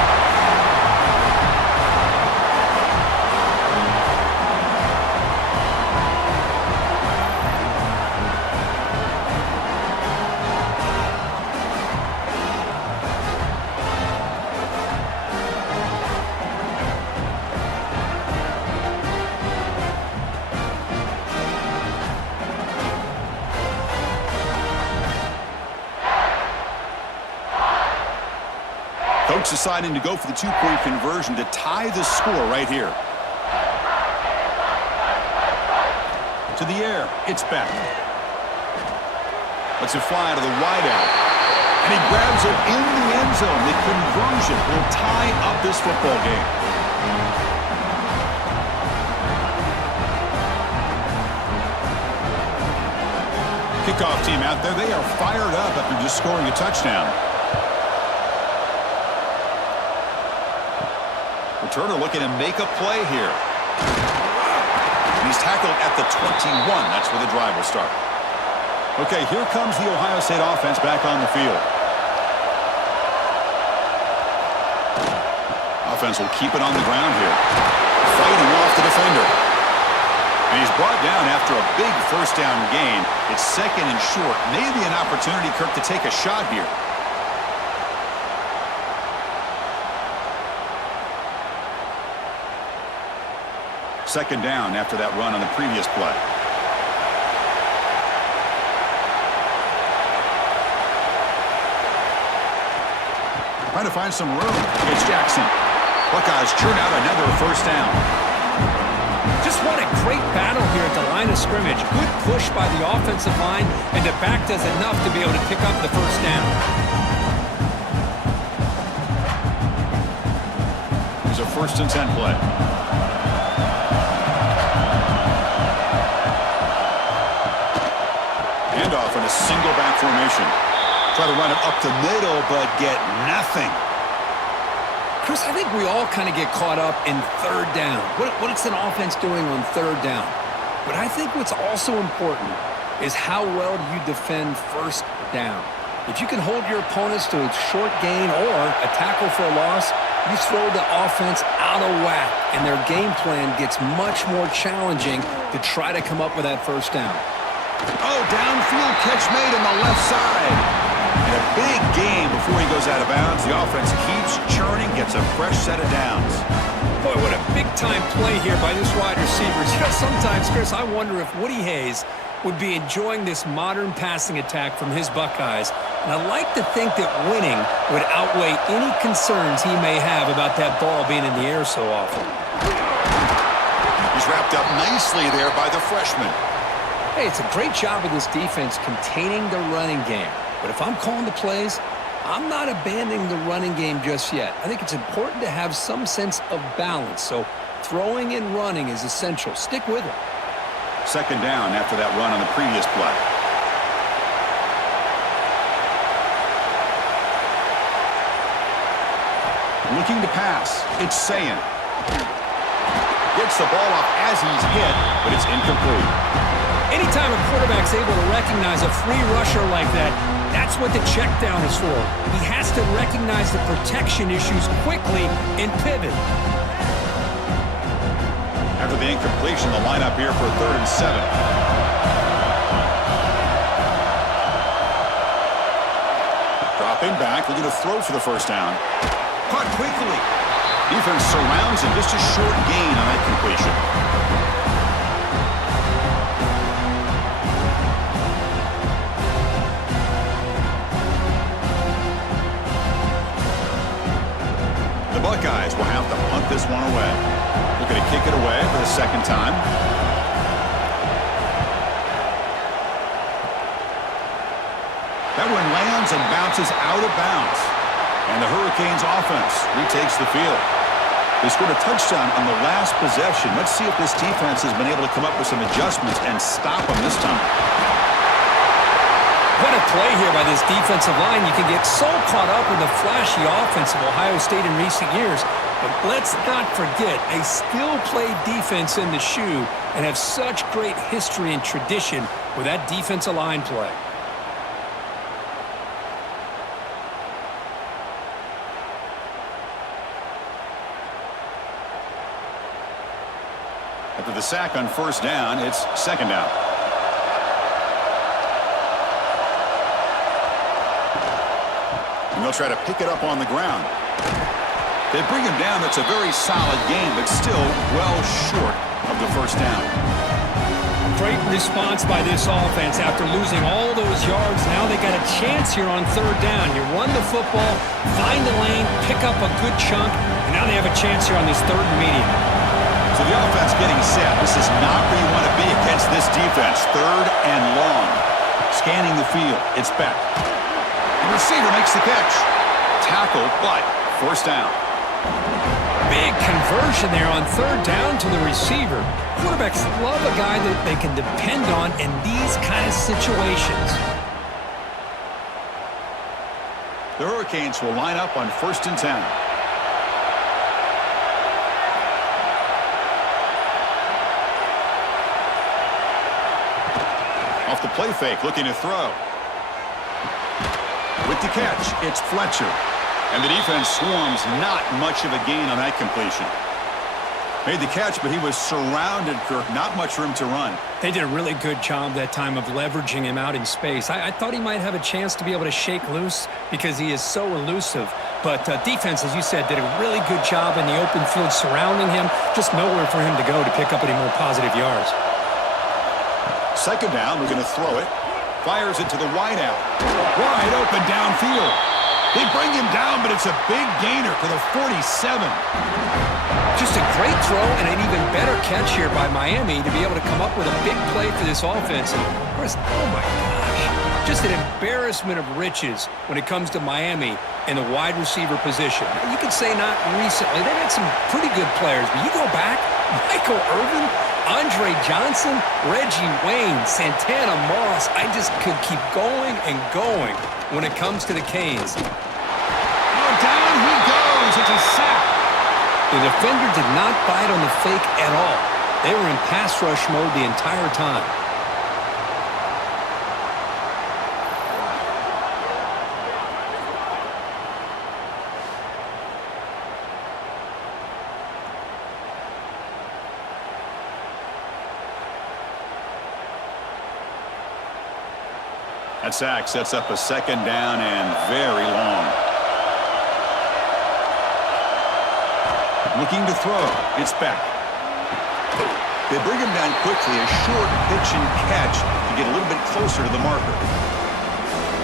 Coach deciding to go for the 2-point conversion to tie the score right here. To the air. It's back. Lets it fly to the wideout. And he grabs it in the end zone. The conversion will tie up this football game. Kickoff team out there. They are fired up after just scoring a touchdown. Turner looking to make a play here. And he's tackled at the 21. That's where the drive will start. Okay, here comes the Ohio State offense back on the field. Offense will keep it on the ground here. Fighting off the defender. And he's brought down after a big 1st down gain. It's 2nd and short. Maybe an opportunity, Kirk, to take a shot here. Second down after that run on the previous play. Trying to find some room against Jackson. Buckeyes churn out another 1st down. Just what a great battle here at the line of scrimmage. Good push by the offensive line, and the back does enough to be able to pick up the 1st down. Here's a 1st and 10 play. Handoff in a single back formation. Try to run it up the middle, but get nothing. Chris, I think we all kind of get caught up in 3rd down. What is an offense doing on 3rd down? But I think what's also important is how well do you defend 1st down. If you can hold your opponents to a short gain or a tackle for a loss, you throw the offense out of whack, and their game plan gets much more challenging to try to come up with that 1st down. Oh, downfield catch made on the left side. And a big game before he goes out of bounds. The offense keeps churning, gets a fresh set of downs. Boy, what a big-time play here by this wide receiver. You know, sometimes, Chris, I wonder if Woody Hayes would be enjoying this modern passing attack from his Buckeyes. And I like to think that winning would outweigh any concerns he may have about that ball being in the air so often. He's wrapped up nicely there by the freshman. Hey, it's a great job of this defense containing the running game. But if I'm calling the plays, I'm not abandoning the running game just yet. I think it's important to have some sense of balance. So throwing and running is essential. Stick with it. Second down after that run on the previous play. Looking to pass. It's Sayin. Gets the ball off as he's hit, but it's incomplete. Anytime a quarterback's able to recognize a free rusher like that, that's what the check down is for. He has to recognize the protection issues quickly and pivot. After the incompletion, the lineup here for 3rd and 7. Dropping back, looking to throw for the first down. Caught quickly. Defense surrounds him, just a short gain on that completion. The Buckeyes will have to punt this one away. Looking to kick it away for the second time. That one lands and bounces out of bounds. And the Hurricanes offense retakes the field. They scored a touchdown on the last possession. Let's see if this defense has been able to come up with some adjustments and stop them this time. What a play here by this defensive line. You can get so caught up in the flashy offense of Ohio State in recent years. But let's not forget, they still play defense in the shoe and have such great history and tradition with that defensive line play. After the sack on first down, it's second down. And they'll try to pick it up on the ground. They bring him down. That's a very solid game, but still well short of the first down. Great response by this offense after losing all those yards. Now they got a chance here on third down. You run the football, find the lane, pick up a good chunk, and now they have a chance here on this 3rd and medium. So the offense getting set. This is not where you want to be against this defense. 3rd and long. Scanning the field. It's back. The receiver makes the catch. Tackle, but first down. Big conversion there on 3rd down to the receiver. Quarterbacks love a guy that they can depend on in these kind of situations. The Hurricanes will line up on 1st and 10. Off the play fake, looking to throw. With the catch, it's Fletcher. And the defense swarms, not much of a gain on that completion. Made the catch, but he was surrounded, Kirk. Not much room to run. They did a really good job that time of leveraging him out in space. I thought he might have a chance to be able to shake loose because he is so elusive. But defense, as you said, did a really good job in the open field surrounding him. Just nowhere for him to go to pick up any more positive yards. Second down, we're going to throw it. Fires it to the wideout. Wide open downfield. They bring him down, but it's a big gainer for the 47. Just a great throw and an even better catch here by Miami to be able to come up with a big play for this offense. And of course, oh my gosh, just an embarrassment of riches when it comes to Miami in the wide receiver position. You could say not recently. They've had some pretty good players, but you go back, Michael Irvin, Andre Johnson, Reggie Wayne, Santana Moss. I just could keep going and going when it comes to the Canes. Oh, down he goes. It's a sack. The defender did not bite on the fake at all. They were in pass rush mode the entire time. That sack sets up a second down and very long. Looking to throw. It's back. They bring him down quickly. A short pitch and catch to get a little bit closer to the marker.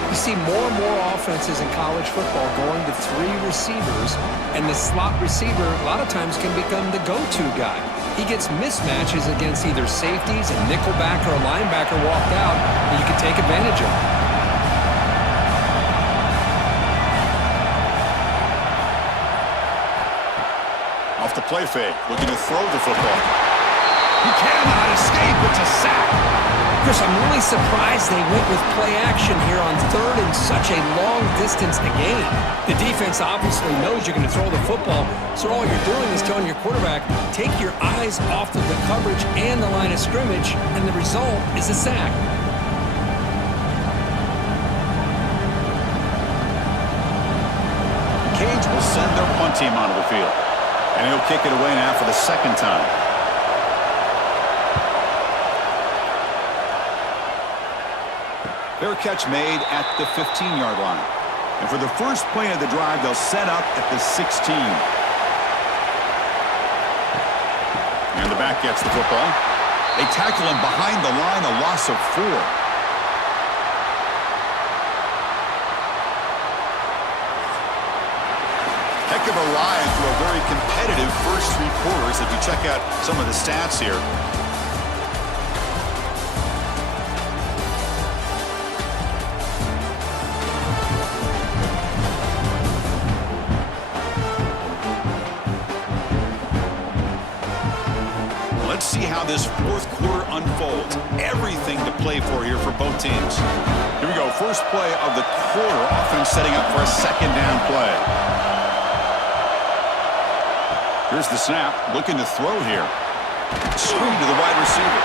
You see more and more offenses in college football going to 3 receivers, and the slot receiver a lot of times can become the go-to guy. He gets mismatches against either safeties, a nickelback, or a linebacker walked out, and you can take advantage of it. Off the play fake, looking to throw the football. He cannot escape. It's a sack. Chris, I'm really surprised they went with play action here on third and such a long distance to gain. The defense obviously knows you're going to throw the football, so all you're doing is telling your quarterback, take your eyes off of the coverage and the line of scrimmage, and the result is a sack. Cage will send their punt team onto the field, and he'll kick it away now for the second time. Fair catch made at the 15-yard line. And for the first play of the drive, they'll set up at the 16. And the back gets the football. They tackle him behind the line, a loss of 4. Heck of a ride through a very competitive first 3 quarters if you check out some of the stats here. Let's see how this fourth quarter unfolds. Everything to play for here for both teams. Here we go. First play of the quarter. Offense setting up for a second down play. Here's the snap. Looking to throw here. Screen to the wide receiver.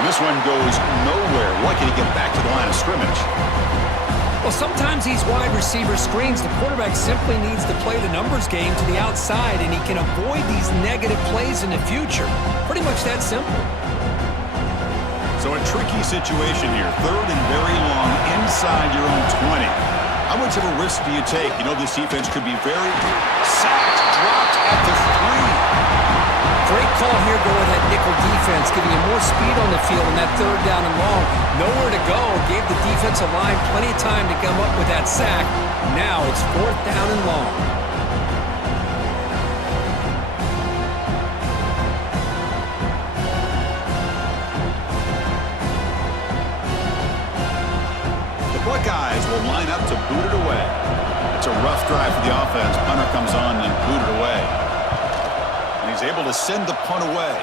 And this one goes nowhere. Lucky to get back to the line of scrimmage. Well, sometimes these wide receiver screens, the quarterback simply needs to play the numbers game to the outside, and he can avoid these negative plays in the future. Pretty much that simple. So a tricky situation here. Third and very long inside your own 20. How much of a risk do you take? You know this defense could be very sacked, dropped at the 3. Great call here going that nickel defense, giving you more speed on the field in that third down and long. Nowhere to go. Gave the defensive line plenty of time to come up with that sack. Now it's fourth down and long. The Buckeyes will line up to boot it away. It's a rough drive for the offense. Punter comes on and boot it away. He's able to send the punt away.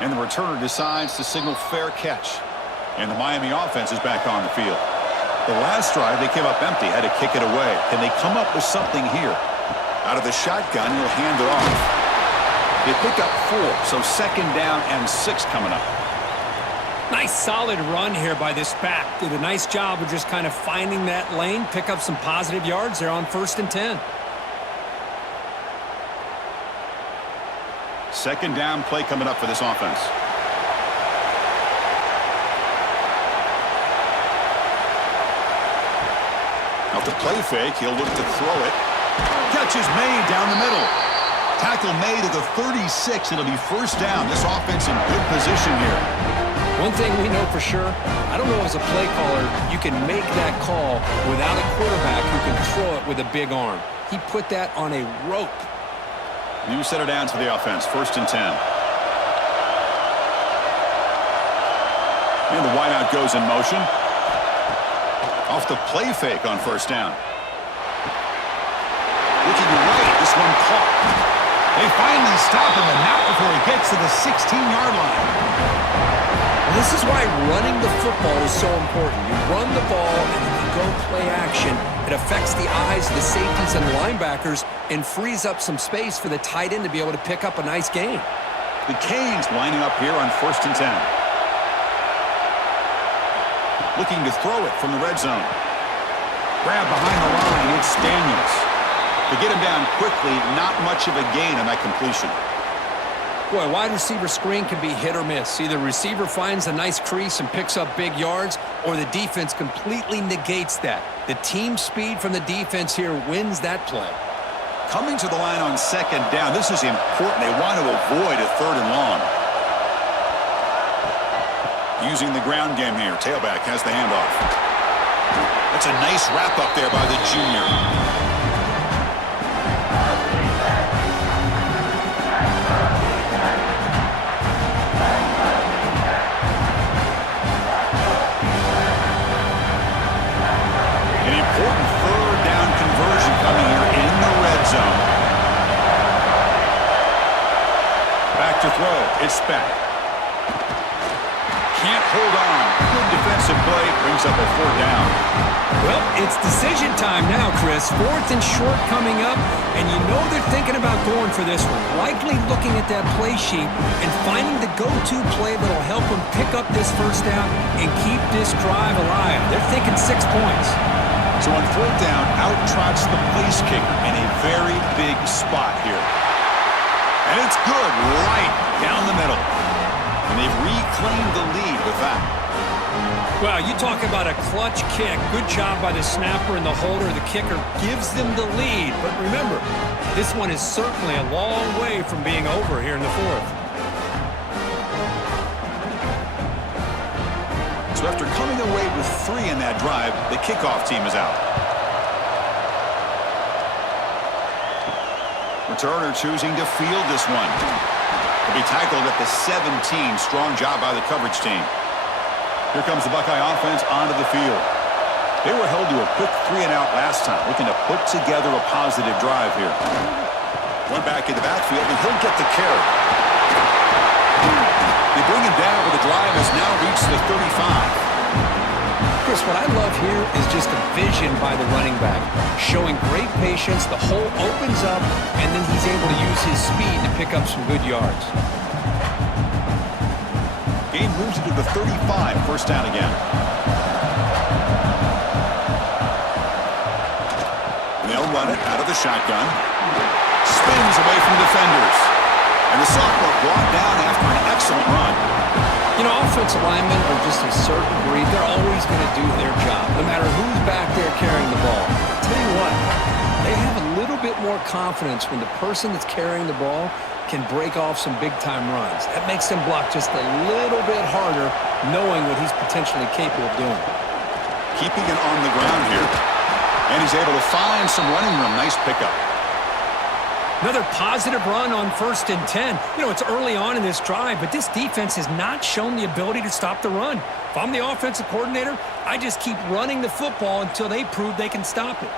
And the returner decides to signal fair catch. And the Miami offense is back on the field. The last drive, they came up empty, had to kick it away. Can they come up with something here? Out of the shotgun, he'll hand it off. They pick up 4, so second down and 6 coming up. Nice solid run here by this back. Did a nice job of just kind of finding that lane, pick up some positive yards there on 1st and 10. Second down play coming up for this offense. Off the play fake, he'll look to throw it. Catch is made down the middle. Tackle made at the 36. It'll be first down. This offense in good position here. One thing we know for sure, I don't know as a play caller, you can make that call without a quarterback who can throw it with a big arm. He put that on a rope. New set of downs for the offense. 1st and 10. And the wideout goes in motion. Off the play fake on 1st down. Looking right. This one caught. They finally stop him, and not before he gets to the 16-yard line. Well, this is why running the football is so important. You run the ball, and then you go play action. It affects the eyes of the safeties and the linebackers and frees up some space for the tight end to be able to pick up a nice gain. The Canes lining up here on 1st and 10. Looking to throw it from the red zone. Grab behind the line, it's Daniels. To get him down quickly, not much of a gain on that completion. Boy, a wide receiver screen can be hit or miss. Either receiver finds a nice crease and picks up big yards, or the defense completely negates that. The team speed from the defense here wins that play. Coming to the line on 2nd down, this is important. They want to avoid a 3rd and long. Using the ground game here. Tailback has the handoff. That's a nice wrap up there by the junior. An important 3rd down conversion coming here in the red zone. Back to throw. It's back. Can't Pass and play brings up a 4th down. Well, it's decision time now, Chris. 4th and short coming up, and you know they're thinking about going for this one. Likely looking at that play sheet and finding the go-to play that'll help them pick up this 1st down and keep this drive alive. They're thinking 6 points. So on 4th down, out trots the place kicker in a very big spot here. And it's good right down the middle. And they've reclaimed the lead with that. Well, you talk about a clutch kick. Good job by the snapper and the holder. The kicker gives them the lead. But remember, this one is certainly a long way from being over here in the 4th. So after coming away with 3 in that drive, the kickoff team is out. Returner choosing to field this one. He'll be tackled at the 17. Strong job by the coverage team. Here comes the Buckeye offense onto the field. They were held to a quick 3-and-out last time, looking to put together a positive drive here. One back in the backfield, and he'll get the carry. They bring him down, but the drive has now reached the 35. Chris, what I love here is just a vision by the running back. Showing great patience, the hole opens up, and then he's able to use his speed to pick up some good yards. Game moves into the 35, 1st down again. And they'll run it out of the shotgun. Spins away from defenders. And the sophomore brought down after an excellent run. You know, offensive linemen are just a certain breed. They're always going to do their job, no matter who's back there carrying the ball. I'll tell you what, they have a little bit more confidence when the person that's carrying the ball can break off some big-time runs. That makes them block just a little bit harder, knowing what he's potentially capable of doing. Keeping it on the ground here. And he's able to find some running room. Nice pickup. Another positive run on 1st and 10. You know, it's early on in this drive, but this defense has not shown the ability to stop the run. If I'm the offensive coordinator, I just keep running the football until they prove they can stop it.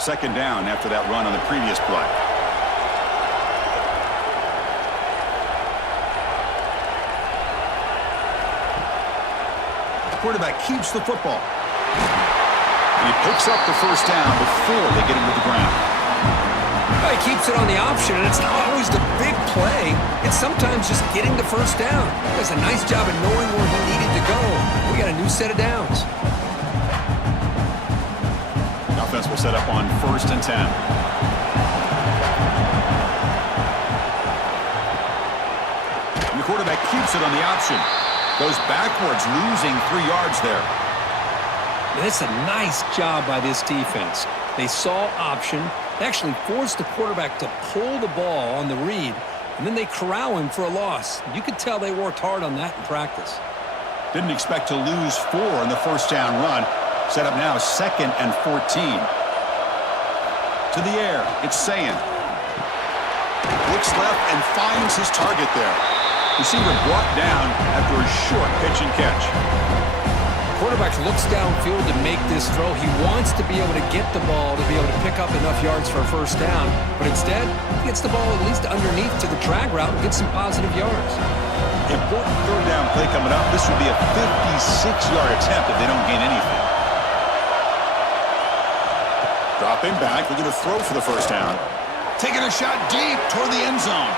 2nd down after that run on the previous play. The quarterback keeps the football. And he picks up the 1st down before they get him to the ground. Well, he keeps it on the option, and it's not always the big play. It's sometimes just getting the 1st down. He does a nice job of knowing where he needed to go. We got a new set of downs. The offense will set up on 1st and 10. And the quarterback keeps it on the option. Goes backwards, losing 3 yards there. It's a nice job by this defense. They saw option. They actually forced the quarterback to pull the ball on the read, and then they corral him for a loss. You could tell they worked hard on that in practice. Didn't expect to lose 4 in the 1st down run. Set up now 2nd and 14. To the air, it's Sayin. Looks left and finds his target there. Receiver brought down after a short pitch and catch. Quarterback looks downfield to make this throw. He wants to be able to get the ball to be able to pick up enough yards for a 1st down, but instead, he gets the ball at least underneath to the drag route and gets some positive yards. Important 3rd down play coming up. This would be a 56-yard attempt if they don't gain anything. Dropping back, looking to throw for the 1st down. Taking a shot deep toward the end zone.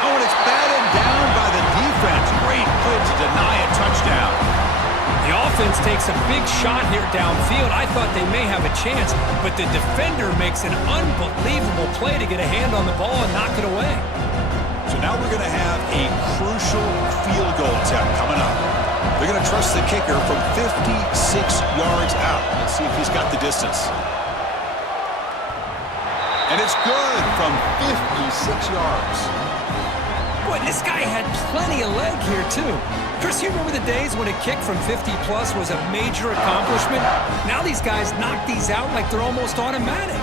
Oh, and it's batted down by the defense. Great play to deny a touchdown. The offense takes a big shot here downfield. I thought they may have a chance, but the defender makes an unbelievable play to get a hand on the ball and knock it away. So now we're going to have a crucial field goal attempt coming up. They're going to trust the kicker from 56 yards out. Let's see if he's got the distance. And it's good from 56 yards. Boy, this guy had plenty of leg here, too. Chris, you remember the days when a kick from 50-plus was a major accomplishment? Now these guys knock these out like they're almost automatic.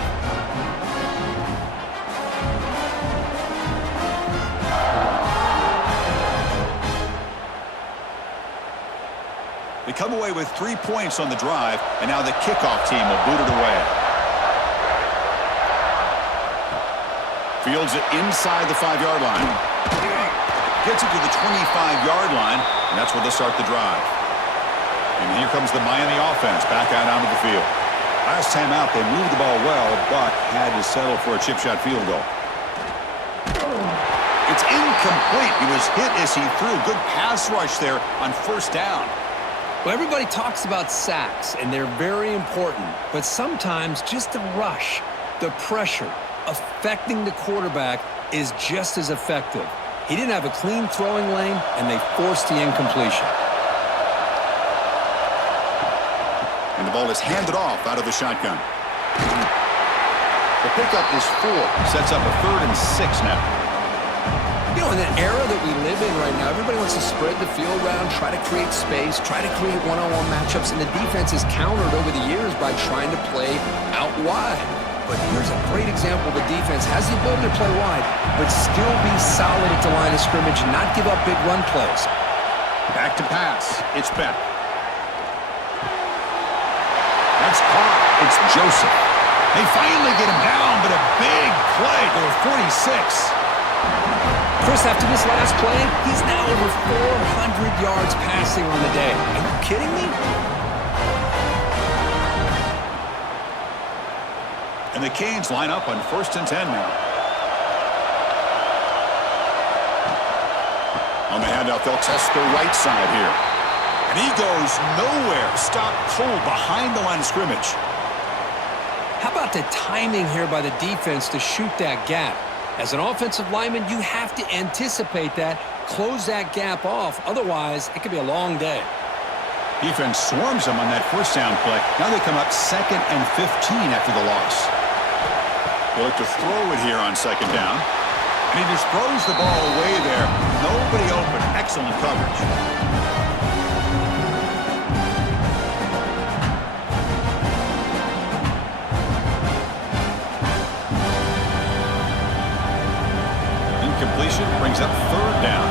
They come away with 3 points on the drive, and now the kickoff team will boot it away. Fields it inside the 5-yard line. Gets it to the 25-yard line, and that's where they'll start the drive. And here comes the Miami offense back out onto the field. Last time out, they moved the ball well, but had to settle for a chip shot field goal. It's incomplete. He was hit as he threw. Good pass rush there on first down. Well, everybody talks about sacks, and they're very important. But sometimes just the rush, the pressure, affecting the quarterback is just as effective. He didn't have a clean throwing lane, and they forced the incompletion. And the ball is handed off out of the shotgun. The pickup is 4. Sets up a 3rd and 6 now. You know, in the era that we live in right now, everybody wants to spread the field around, try to create space, try to create one-on-one matchups, and the defense is countered over the years by trying to play out wide. But here's a great example. The defense has the ability to play wide, but still be solid at the line of scrimmage and not give up big run plays. Back to pass. It's Beck. That's caught. It's Joseph. They finally get him down, but a big play to a 46. Chris, after this last play, he's now over 400 yards passing on the day. Are you kidding me? And the Canes line up on 1st and 10 now. On the handout, they'll test the right side here. And he goes nowhere. Stopped cold behind the line of scrimmage. How about the timing here by the defense to shoot that gap? As an offensive lineman, you have to anticipate that, close that gap off. Otherwise, it could be a long day. Defense swarms them on that first down play. Now they come up 2nd and 15 after the loss. They look to throw it here on 2nd down. And he just throws the ball away there. Nobody open. Excellent coverage. Incompletion brings up 3rd down.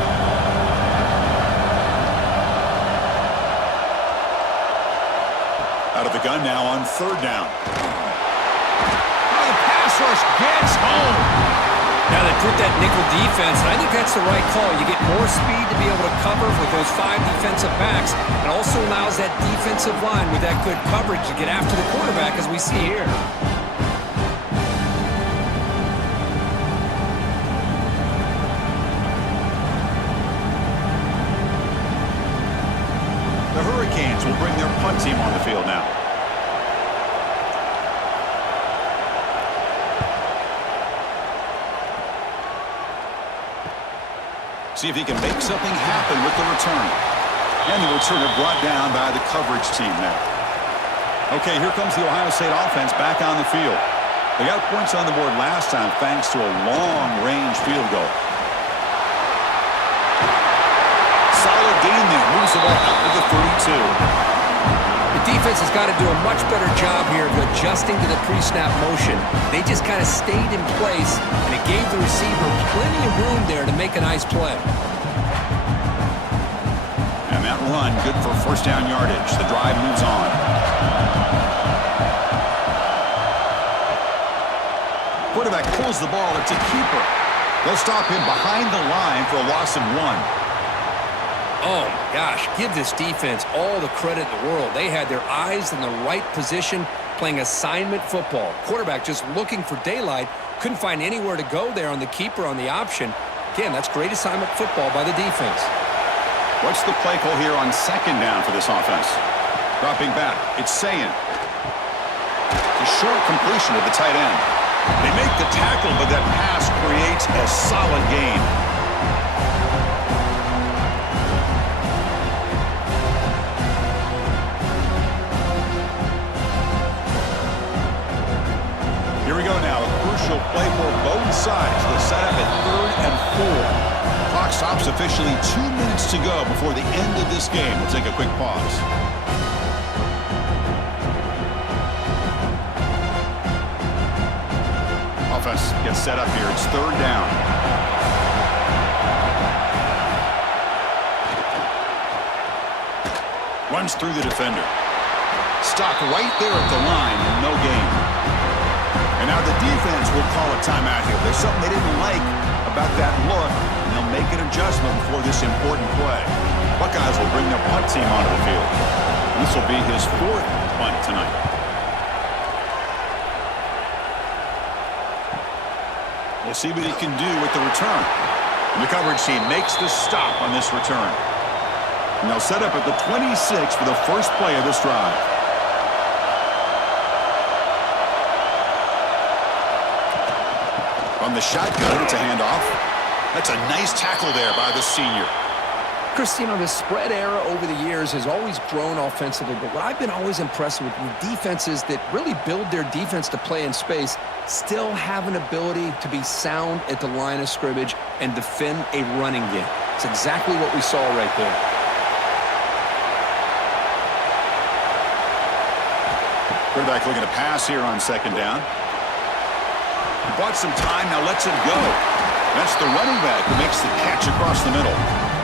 Out of the gun now on 3rd down. Oh, the pass rush gets home. Now they put that nickel defense, and I think that's the right call. You get more speed to be able to cover with those 5 defensive backs. It also allows that defensive line with that good coverage to get after the quarterback, as we see here. The Hurricanes will bring their punt team on the field now. See if he can make something happen with the return. And the returner brought down by the coverage team there. Okay, here comes the Ohio State offense back on the field. They got points on the board last time thanks to a long-range field goal. Solid gain there. Moves the ball out to the 32. The defense has got to do a much better job here of adjusting to the pre-snap motion. They just kind of stayed in place, and it gave the receiver plenty of room there to make a nice play. And that run, good for 1st down yardage. The drive moves on. Quarterback pulls the ball. It's a keeper. They'll stop him behind the line for a loss of 1. Oh, my gosh, give this defense all the credit in the world. They had their eyes in the right position, playing assignment football. Quarterback just looking for daylight, couldn't find anywhere to go there on the keeper on the option. Again, that's great assignment football by the defense. What's the play call here on 2nd down for this offense? Dropping back, it's Sayin. It's a short completion to the tight end. They make the tackle, but that pass creates a solid gain. Here we go now, a crucial play for both sides. The setup at 3rd and 4. Clock stops officially 2 minutes to go before the end of this game. We'll take a quick pause. Offense gets set up here. It's 3rd down. Runs through the defender. Stopped right there at the line, no gain. And now the defense will call a timeout here. There's something they didn't like about that look, and they'll make an adjustment before this important play. Buckeyes will bring their punt team onto the field. This will be his 4th punt tonight. We'll see what he can do with the return. And the coverage team makes the stop on this return. And they'll set up at the 26 for the first play of this drive. From the shotgun, it's a handoff. That's a nice tackle there by the senior. Chris, you know, the spread era over the years has always grown offensively, but what I've been always impressed with defenses that really build their defense to play in space still have an ability to be sound at the line of scrimmage and defend a running game. It's exactly what we saw right there. Quarterback looking to pass here on 2nd down. He bought some time, now lets it go. That's the running back who makes the catch across the middle.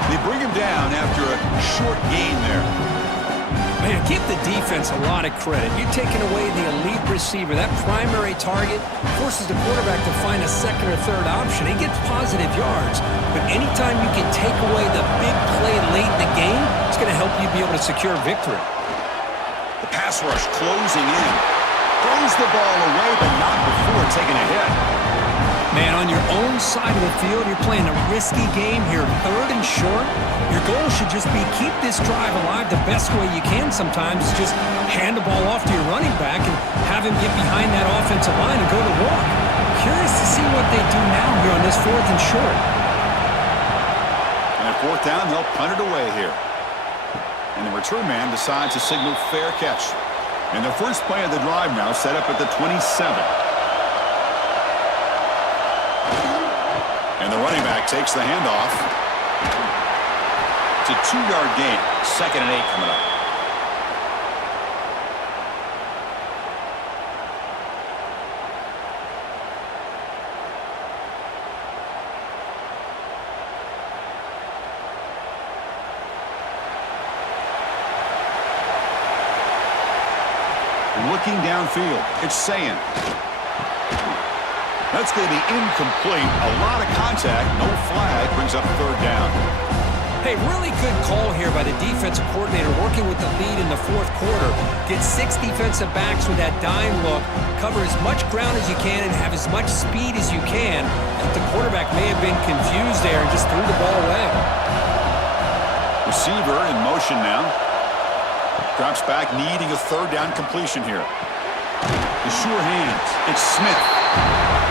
They bring him down after a short gain there. Man, give the defense a lot of credit. You're taking away the elite receiver. That primary target forces the quarterback to find a 2nd or 3rd option. He gets positive yards, but anytime you can take away the big play late in the game, it's going to help you be able to secure victory. The pass rush closing in. Throws the ball away, but not before taking a hit. Man, on your own side of the field, you're playing a risky game here, 3rd and short. Your goal should just be keep this drive alive the best way you can sometimes. Just hand the ball off to your running back and have him get behind that offensive line and go to work. Curious to see what they do now here on this 4th and short. And at 4th down, they'll punt it away here. And the return man decides to signal fair catch. And the first play of the drive now set up at the 27. And the running back takes the handoff. It's a 2-yard gain. 2nd and 8 coming up. Looking downfield, it's saying. That's going to be incomplete. A lot of contact, no flag, brings up 3rd down. Hey, really good call here by the defensive coordinator working with the lead in the 4th quarter. Get 6 defensive backs with that dime look, cover as much ground as you can and have as much speed as you can. The quarterback may have been confused there and just threw the ball away. Receiver in motion now. Drops back, needing a 3rd down completion here. The sure hands. It's Smith.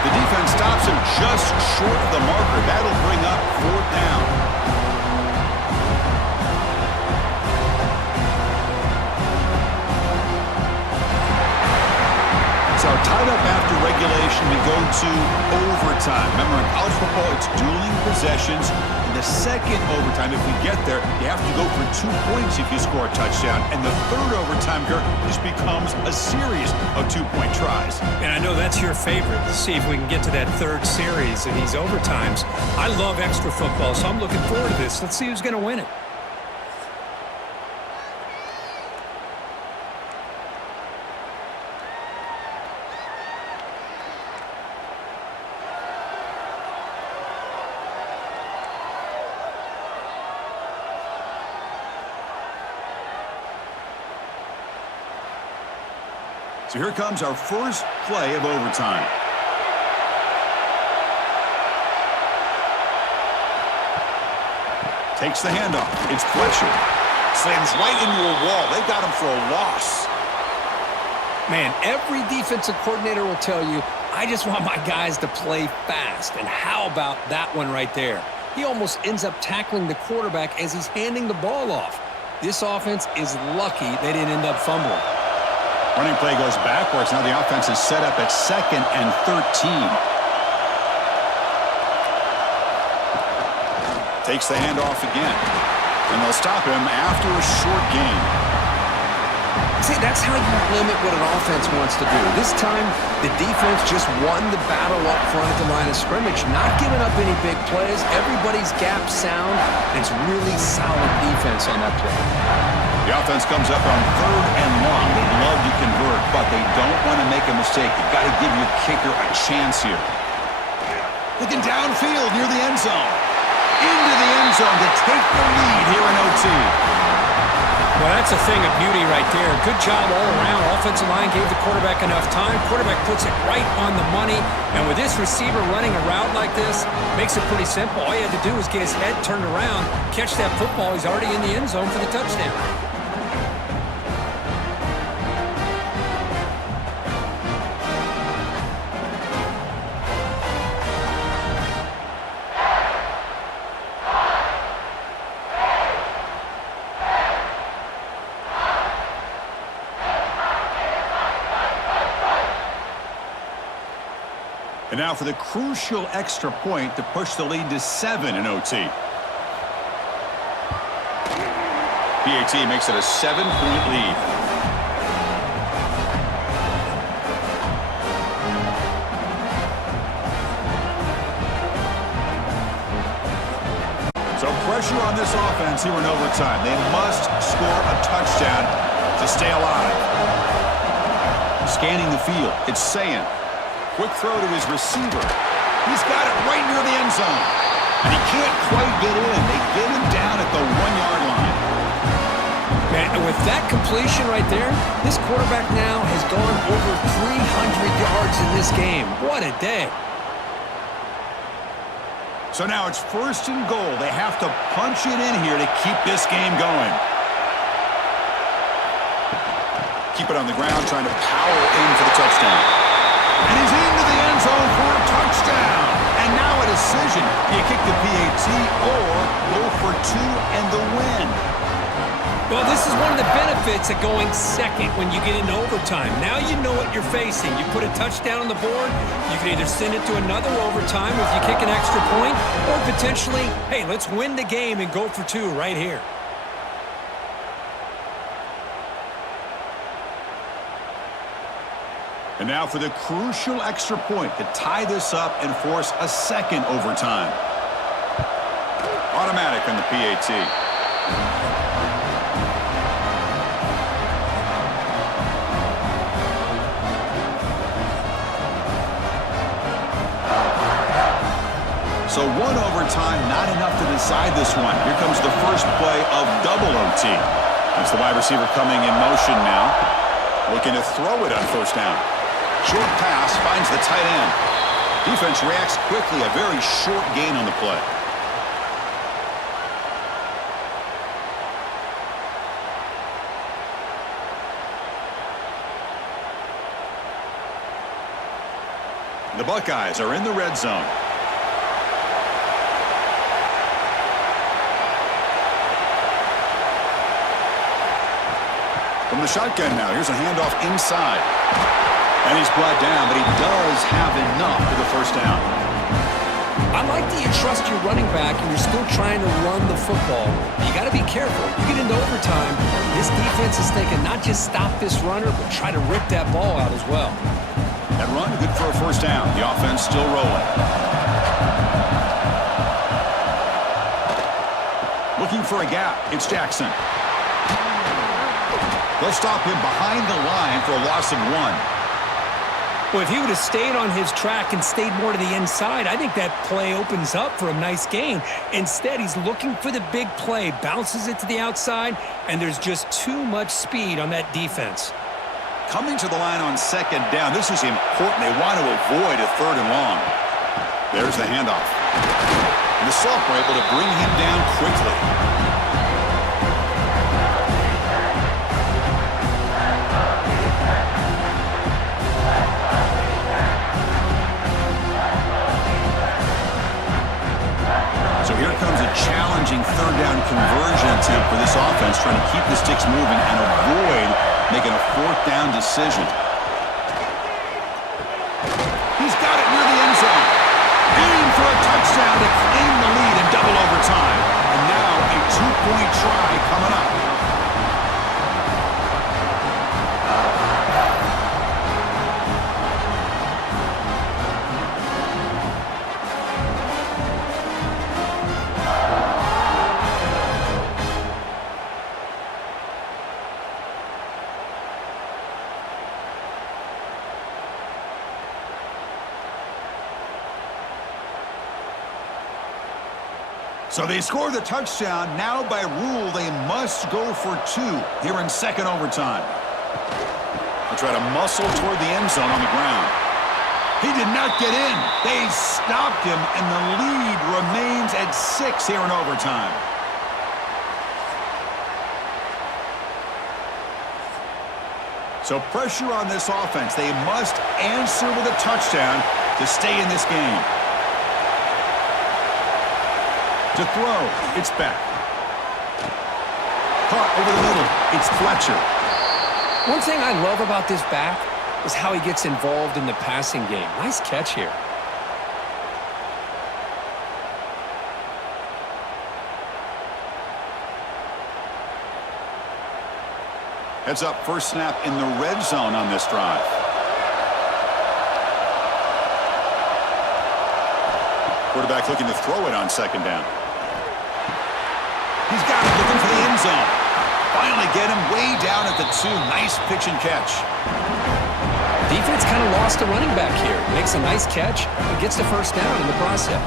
The defense stops him just short of the marker. That'll bring up 4th down. So tied up after regulation, we go to overtime. Remember, in college football, it's dueling possessions. In the 2nd overtime, if we get there, you have to go for 2 points if you score a touchdown. And the 3rd overtime here just becomes a series of 2-point tries. And I know that's your favorite. See if we can get to that 3rd series of these overtimes. I love extra football, so I'm looking forward to this. Let's see who's going to win it. So here comes our first play of overtime. Takes the handoff. It's Fletcher. Slams right into a wall. They got him for a loss. Man, every defensive coordinator will tell you, I just want my guys to play fast. And how about that one right there? He almost ends up tackling the quarterback as he's handing the ball off. This offense is lucky they didn't end up fumbling. Running play goes backwards. Now the offense is set up at 2nd and 13. Takes the handoff again. And they'll stop him after a short gain. See, that's how you limit what an offense wants to do. This time, the defense just won the battle up front at the line of scrimmage, not giving up any big plays. Everybody's gap sound. It's really solid defense on that play. The offense comes up on 3rd and long. They'd love to convert, but they don't want to make a mistake. You've got to give your kicker a chance here. Looking downfield near the end zone. Into the end zone to take the lead here in OT. Well, that's a thing of beauty right there. Good job all around. Offensive line gave the quarterback enough time. Quarterback puts it right on the money. And with this receiver running a route like this, makes it pretty simple. All you had to do was get his head turned around, catch that football. He's already in the end zone for the touchdown. And now for the crucial extra point to push the lead to 7 in OT. PAT makes it a 7-point lead. So pressure on this offense here in overtime. They must score a touchdown to stay alive. Scanning the field, it's saying. Quick throw to his receiver. He's got it right near the end zone. And he can't quite get in. They get him down at the 1-yard line. Man, and with that completion right there, this quarterback now has gone over 300 yards in this game. What a day. So now it's 1st and goal. They have to punch it in here to keep this game going. Keep it on the ground, trying to power in for the touchdown. And he's into the end zone for a touchdown. And now a decision. Do you kick the PAT or go for 2 and the win? Well, this is one of the benefits of going second when you get into overtime. Now you know what you're facing. You put a touchdown on the board, you can either send it to another overtime if you kick an extra point, or potentially, hey, let's win the game and go for 2 right here. And now for the crucial extra point to tie this up and force a 2nd overtime. Automatic on the PAT. So 1 overtime, not enough to decide this one. Here comes the first play of double OT. That's the wide receiver coming in motion now. Looking to throw it on 1st down. Short pass finds the tight end. Defense reacts quickly. A very short gain on the play. The Buckeyes are in the red zone. From the shotgun now, here's a handoff inside. And he's brought down, but he does have enough for the 1st down. I like that you trust your running back and you're still trying to run the football. You got to be careful. You get into overtime, this defense is thinking not just stop this runner, but try to rip that ball out as well. That run, good for a 1st down. The offense still rolling. Looking for a gap. It's Jackson. They'll stop him behind the line for a loss of 1. Well, if he would have stayed on his track and stayed more to the inside, I think that play opens up for a nice gain. Instead, he's looking for the big play, bounces it to the outside, and there's just too much speed on that defense. Coming to the line on 2nd down, this is important. They want to avoid a 3rd and long. There's the handoff. And the Soft were able to bring him down quickly. Here comes a challenging 3rd down conversion attempt for this offense, trying to keep the sticks moving and avoid making a 4th down decision. He's got it near the end zone. Aim for a touchdown to claim the lead in double overtime. And now a 2-point try coming up. So they score the touchdown. Now by rule, they must go for 2 here in second overtime. They'll try to muscle toward the end zone on the ground. He did not get in. They stopped him, and the lead remains at 6 here in overtime. So pressure on this offense. They must answer with a touchdown to stay in this game. To throw, it's Beck. Caught over the middle, it's Fletcher. One thing I love about this back is how he gets involved in the passing game. Nice catch here. Heads up, first snap in the red zone on this drive. Quarterback looking to throw it on second down. He's got it, looking for the end zone. Finally get him way down at the 2. Nice pitch and catch. Defense kind of lost a running back here. Makes a nice catch and gets the first down in the process.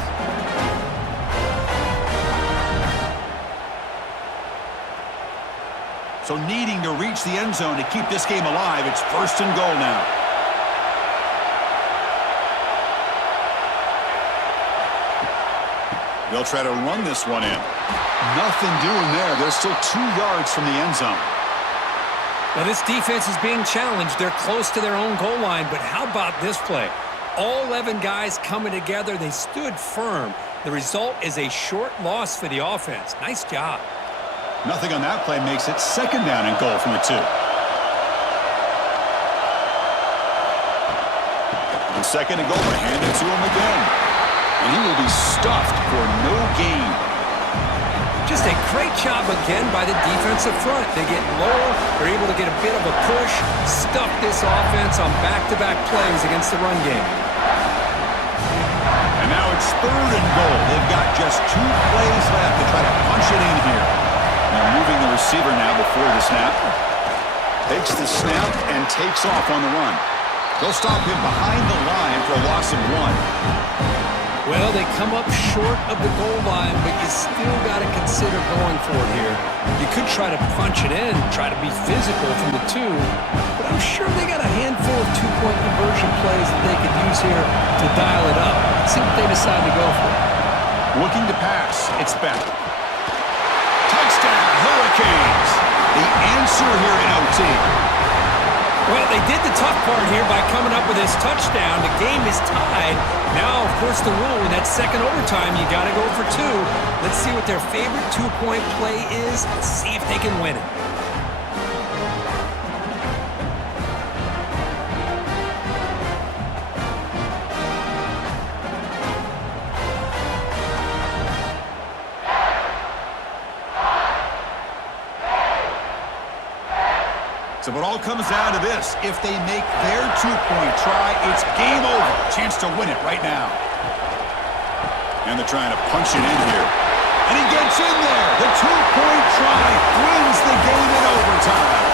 So needing to reach the end zone to keep this game alive. It's first and goal now. They'll try to run this one in. Nothing doing there. They're still 2 yards from the end zone. Now this defense is being challenged. They're close to their own goal line, but how about this play? All 11 guys coming together. They stood firm. The result is a short loss for the offense. Nice job. Nothing on that play makes it second down and goal from the 2. And second and goal, they hand it to him again. And he will be stuffed for no gain. Just a great job again by the defensive front. They get low. They're able to get a bit of a push, stuff this offense on back-to-back plays against the run game. And now it's third and goal. They've got just 2 plays left to try to punch it in here. They're moving the receiver now before the snap. Takes the snap and takes off on the run. They'll stop him behind the line for a loss of 1. Well, they come up short of the goal line, but you still got to consider going for it here. You could try to punch it in, try to be physical from the 2, but I'm sure they got a handful of 2-point conversion plays that they could use here to dial it up. Let's see what they decide to go for. Looking to pass, it's Beck. Touchdown, Hurricanes. The answer here in OT. Well, they did the tough part here by coming up with this touchdown. The game is tied. Now, of course, the rule in that second overtime, you got to go for 2. Let's see what their favorite 2-point play is. Let's see if they can win it. So it all comes down to this. If they make their 2-point try, it's game over. Chance to win it right now. And they're trying to punch it in here. And he gets in there. The 2-point try wins the game in overtime.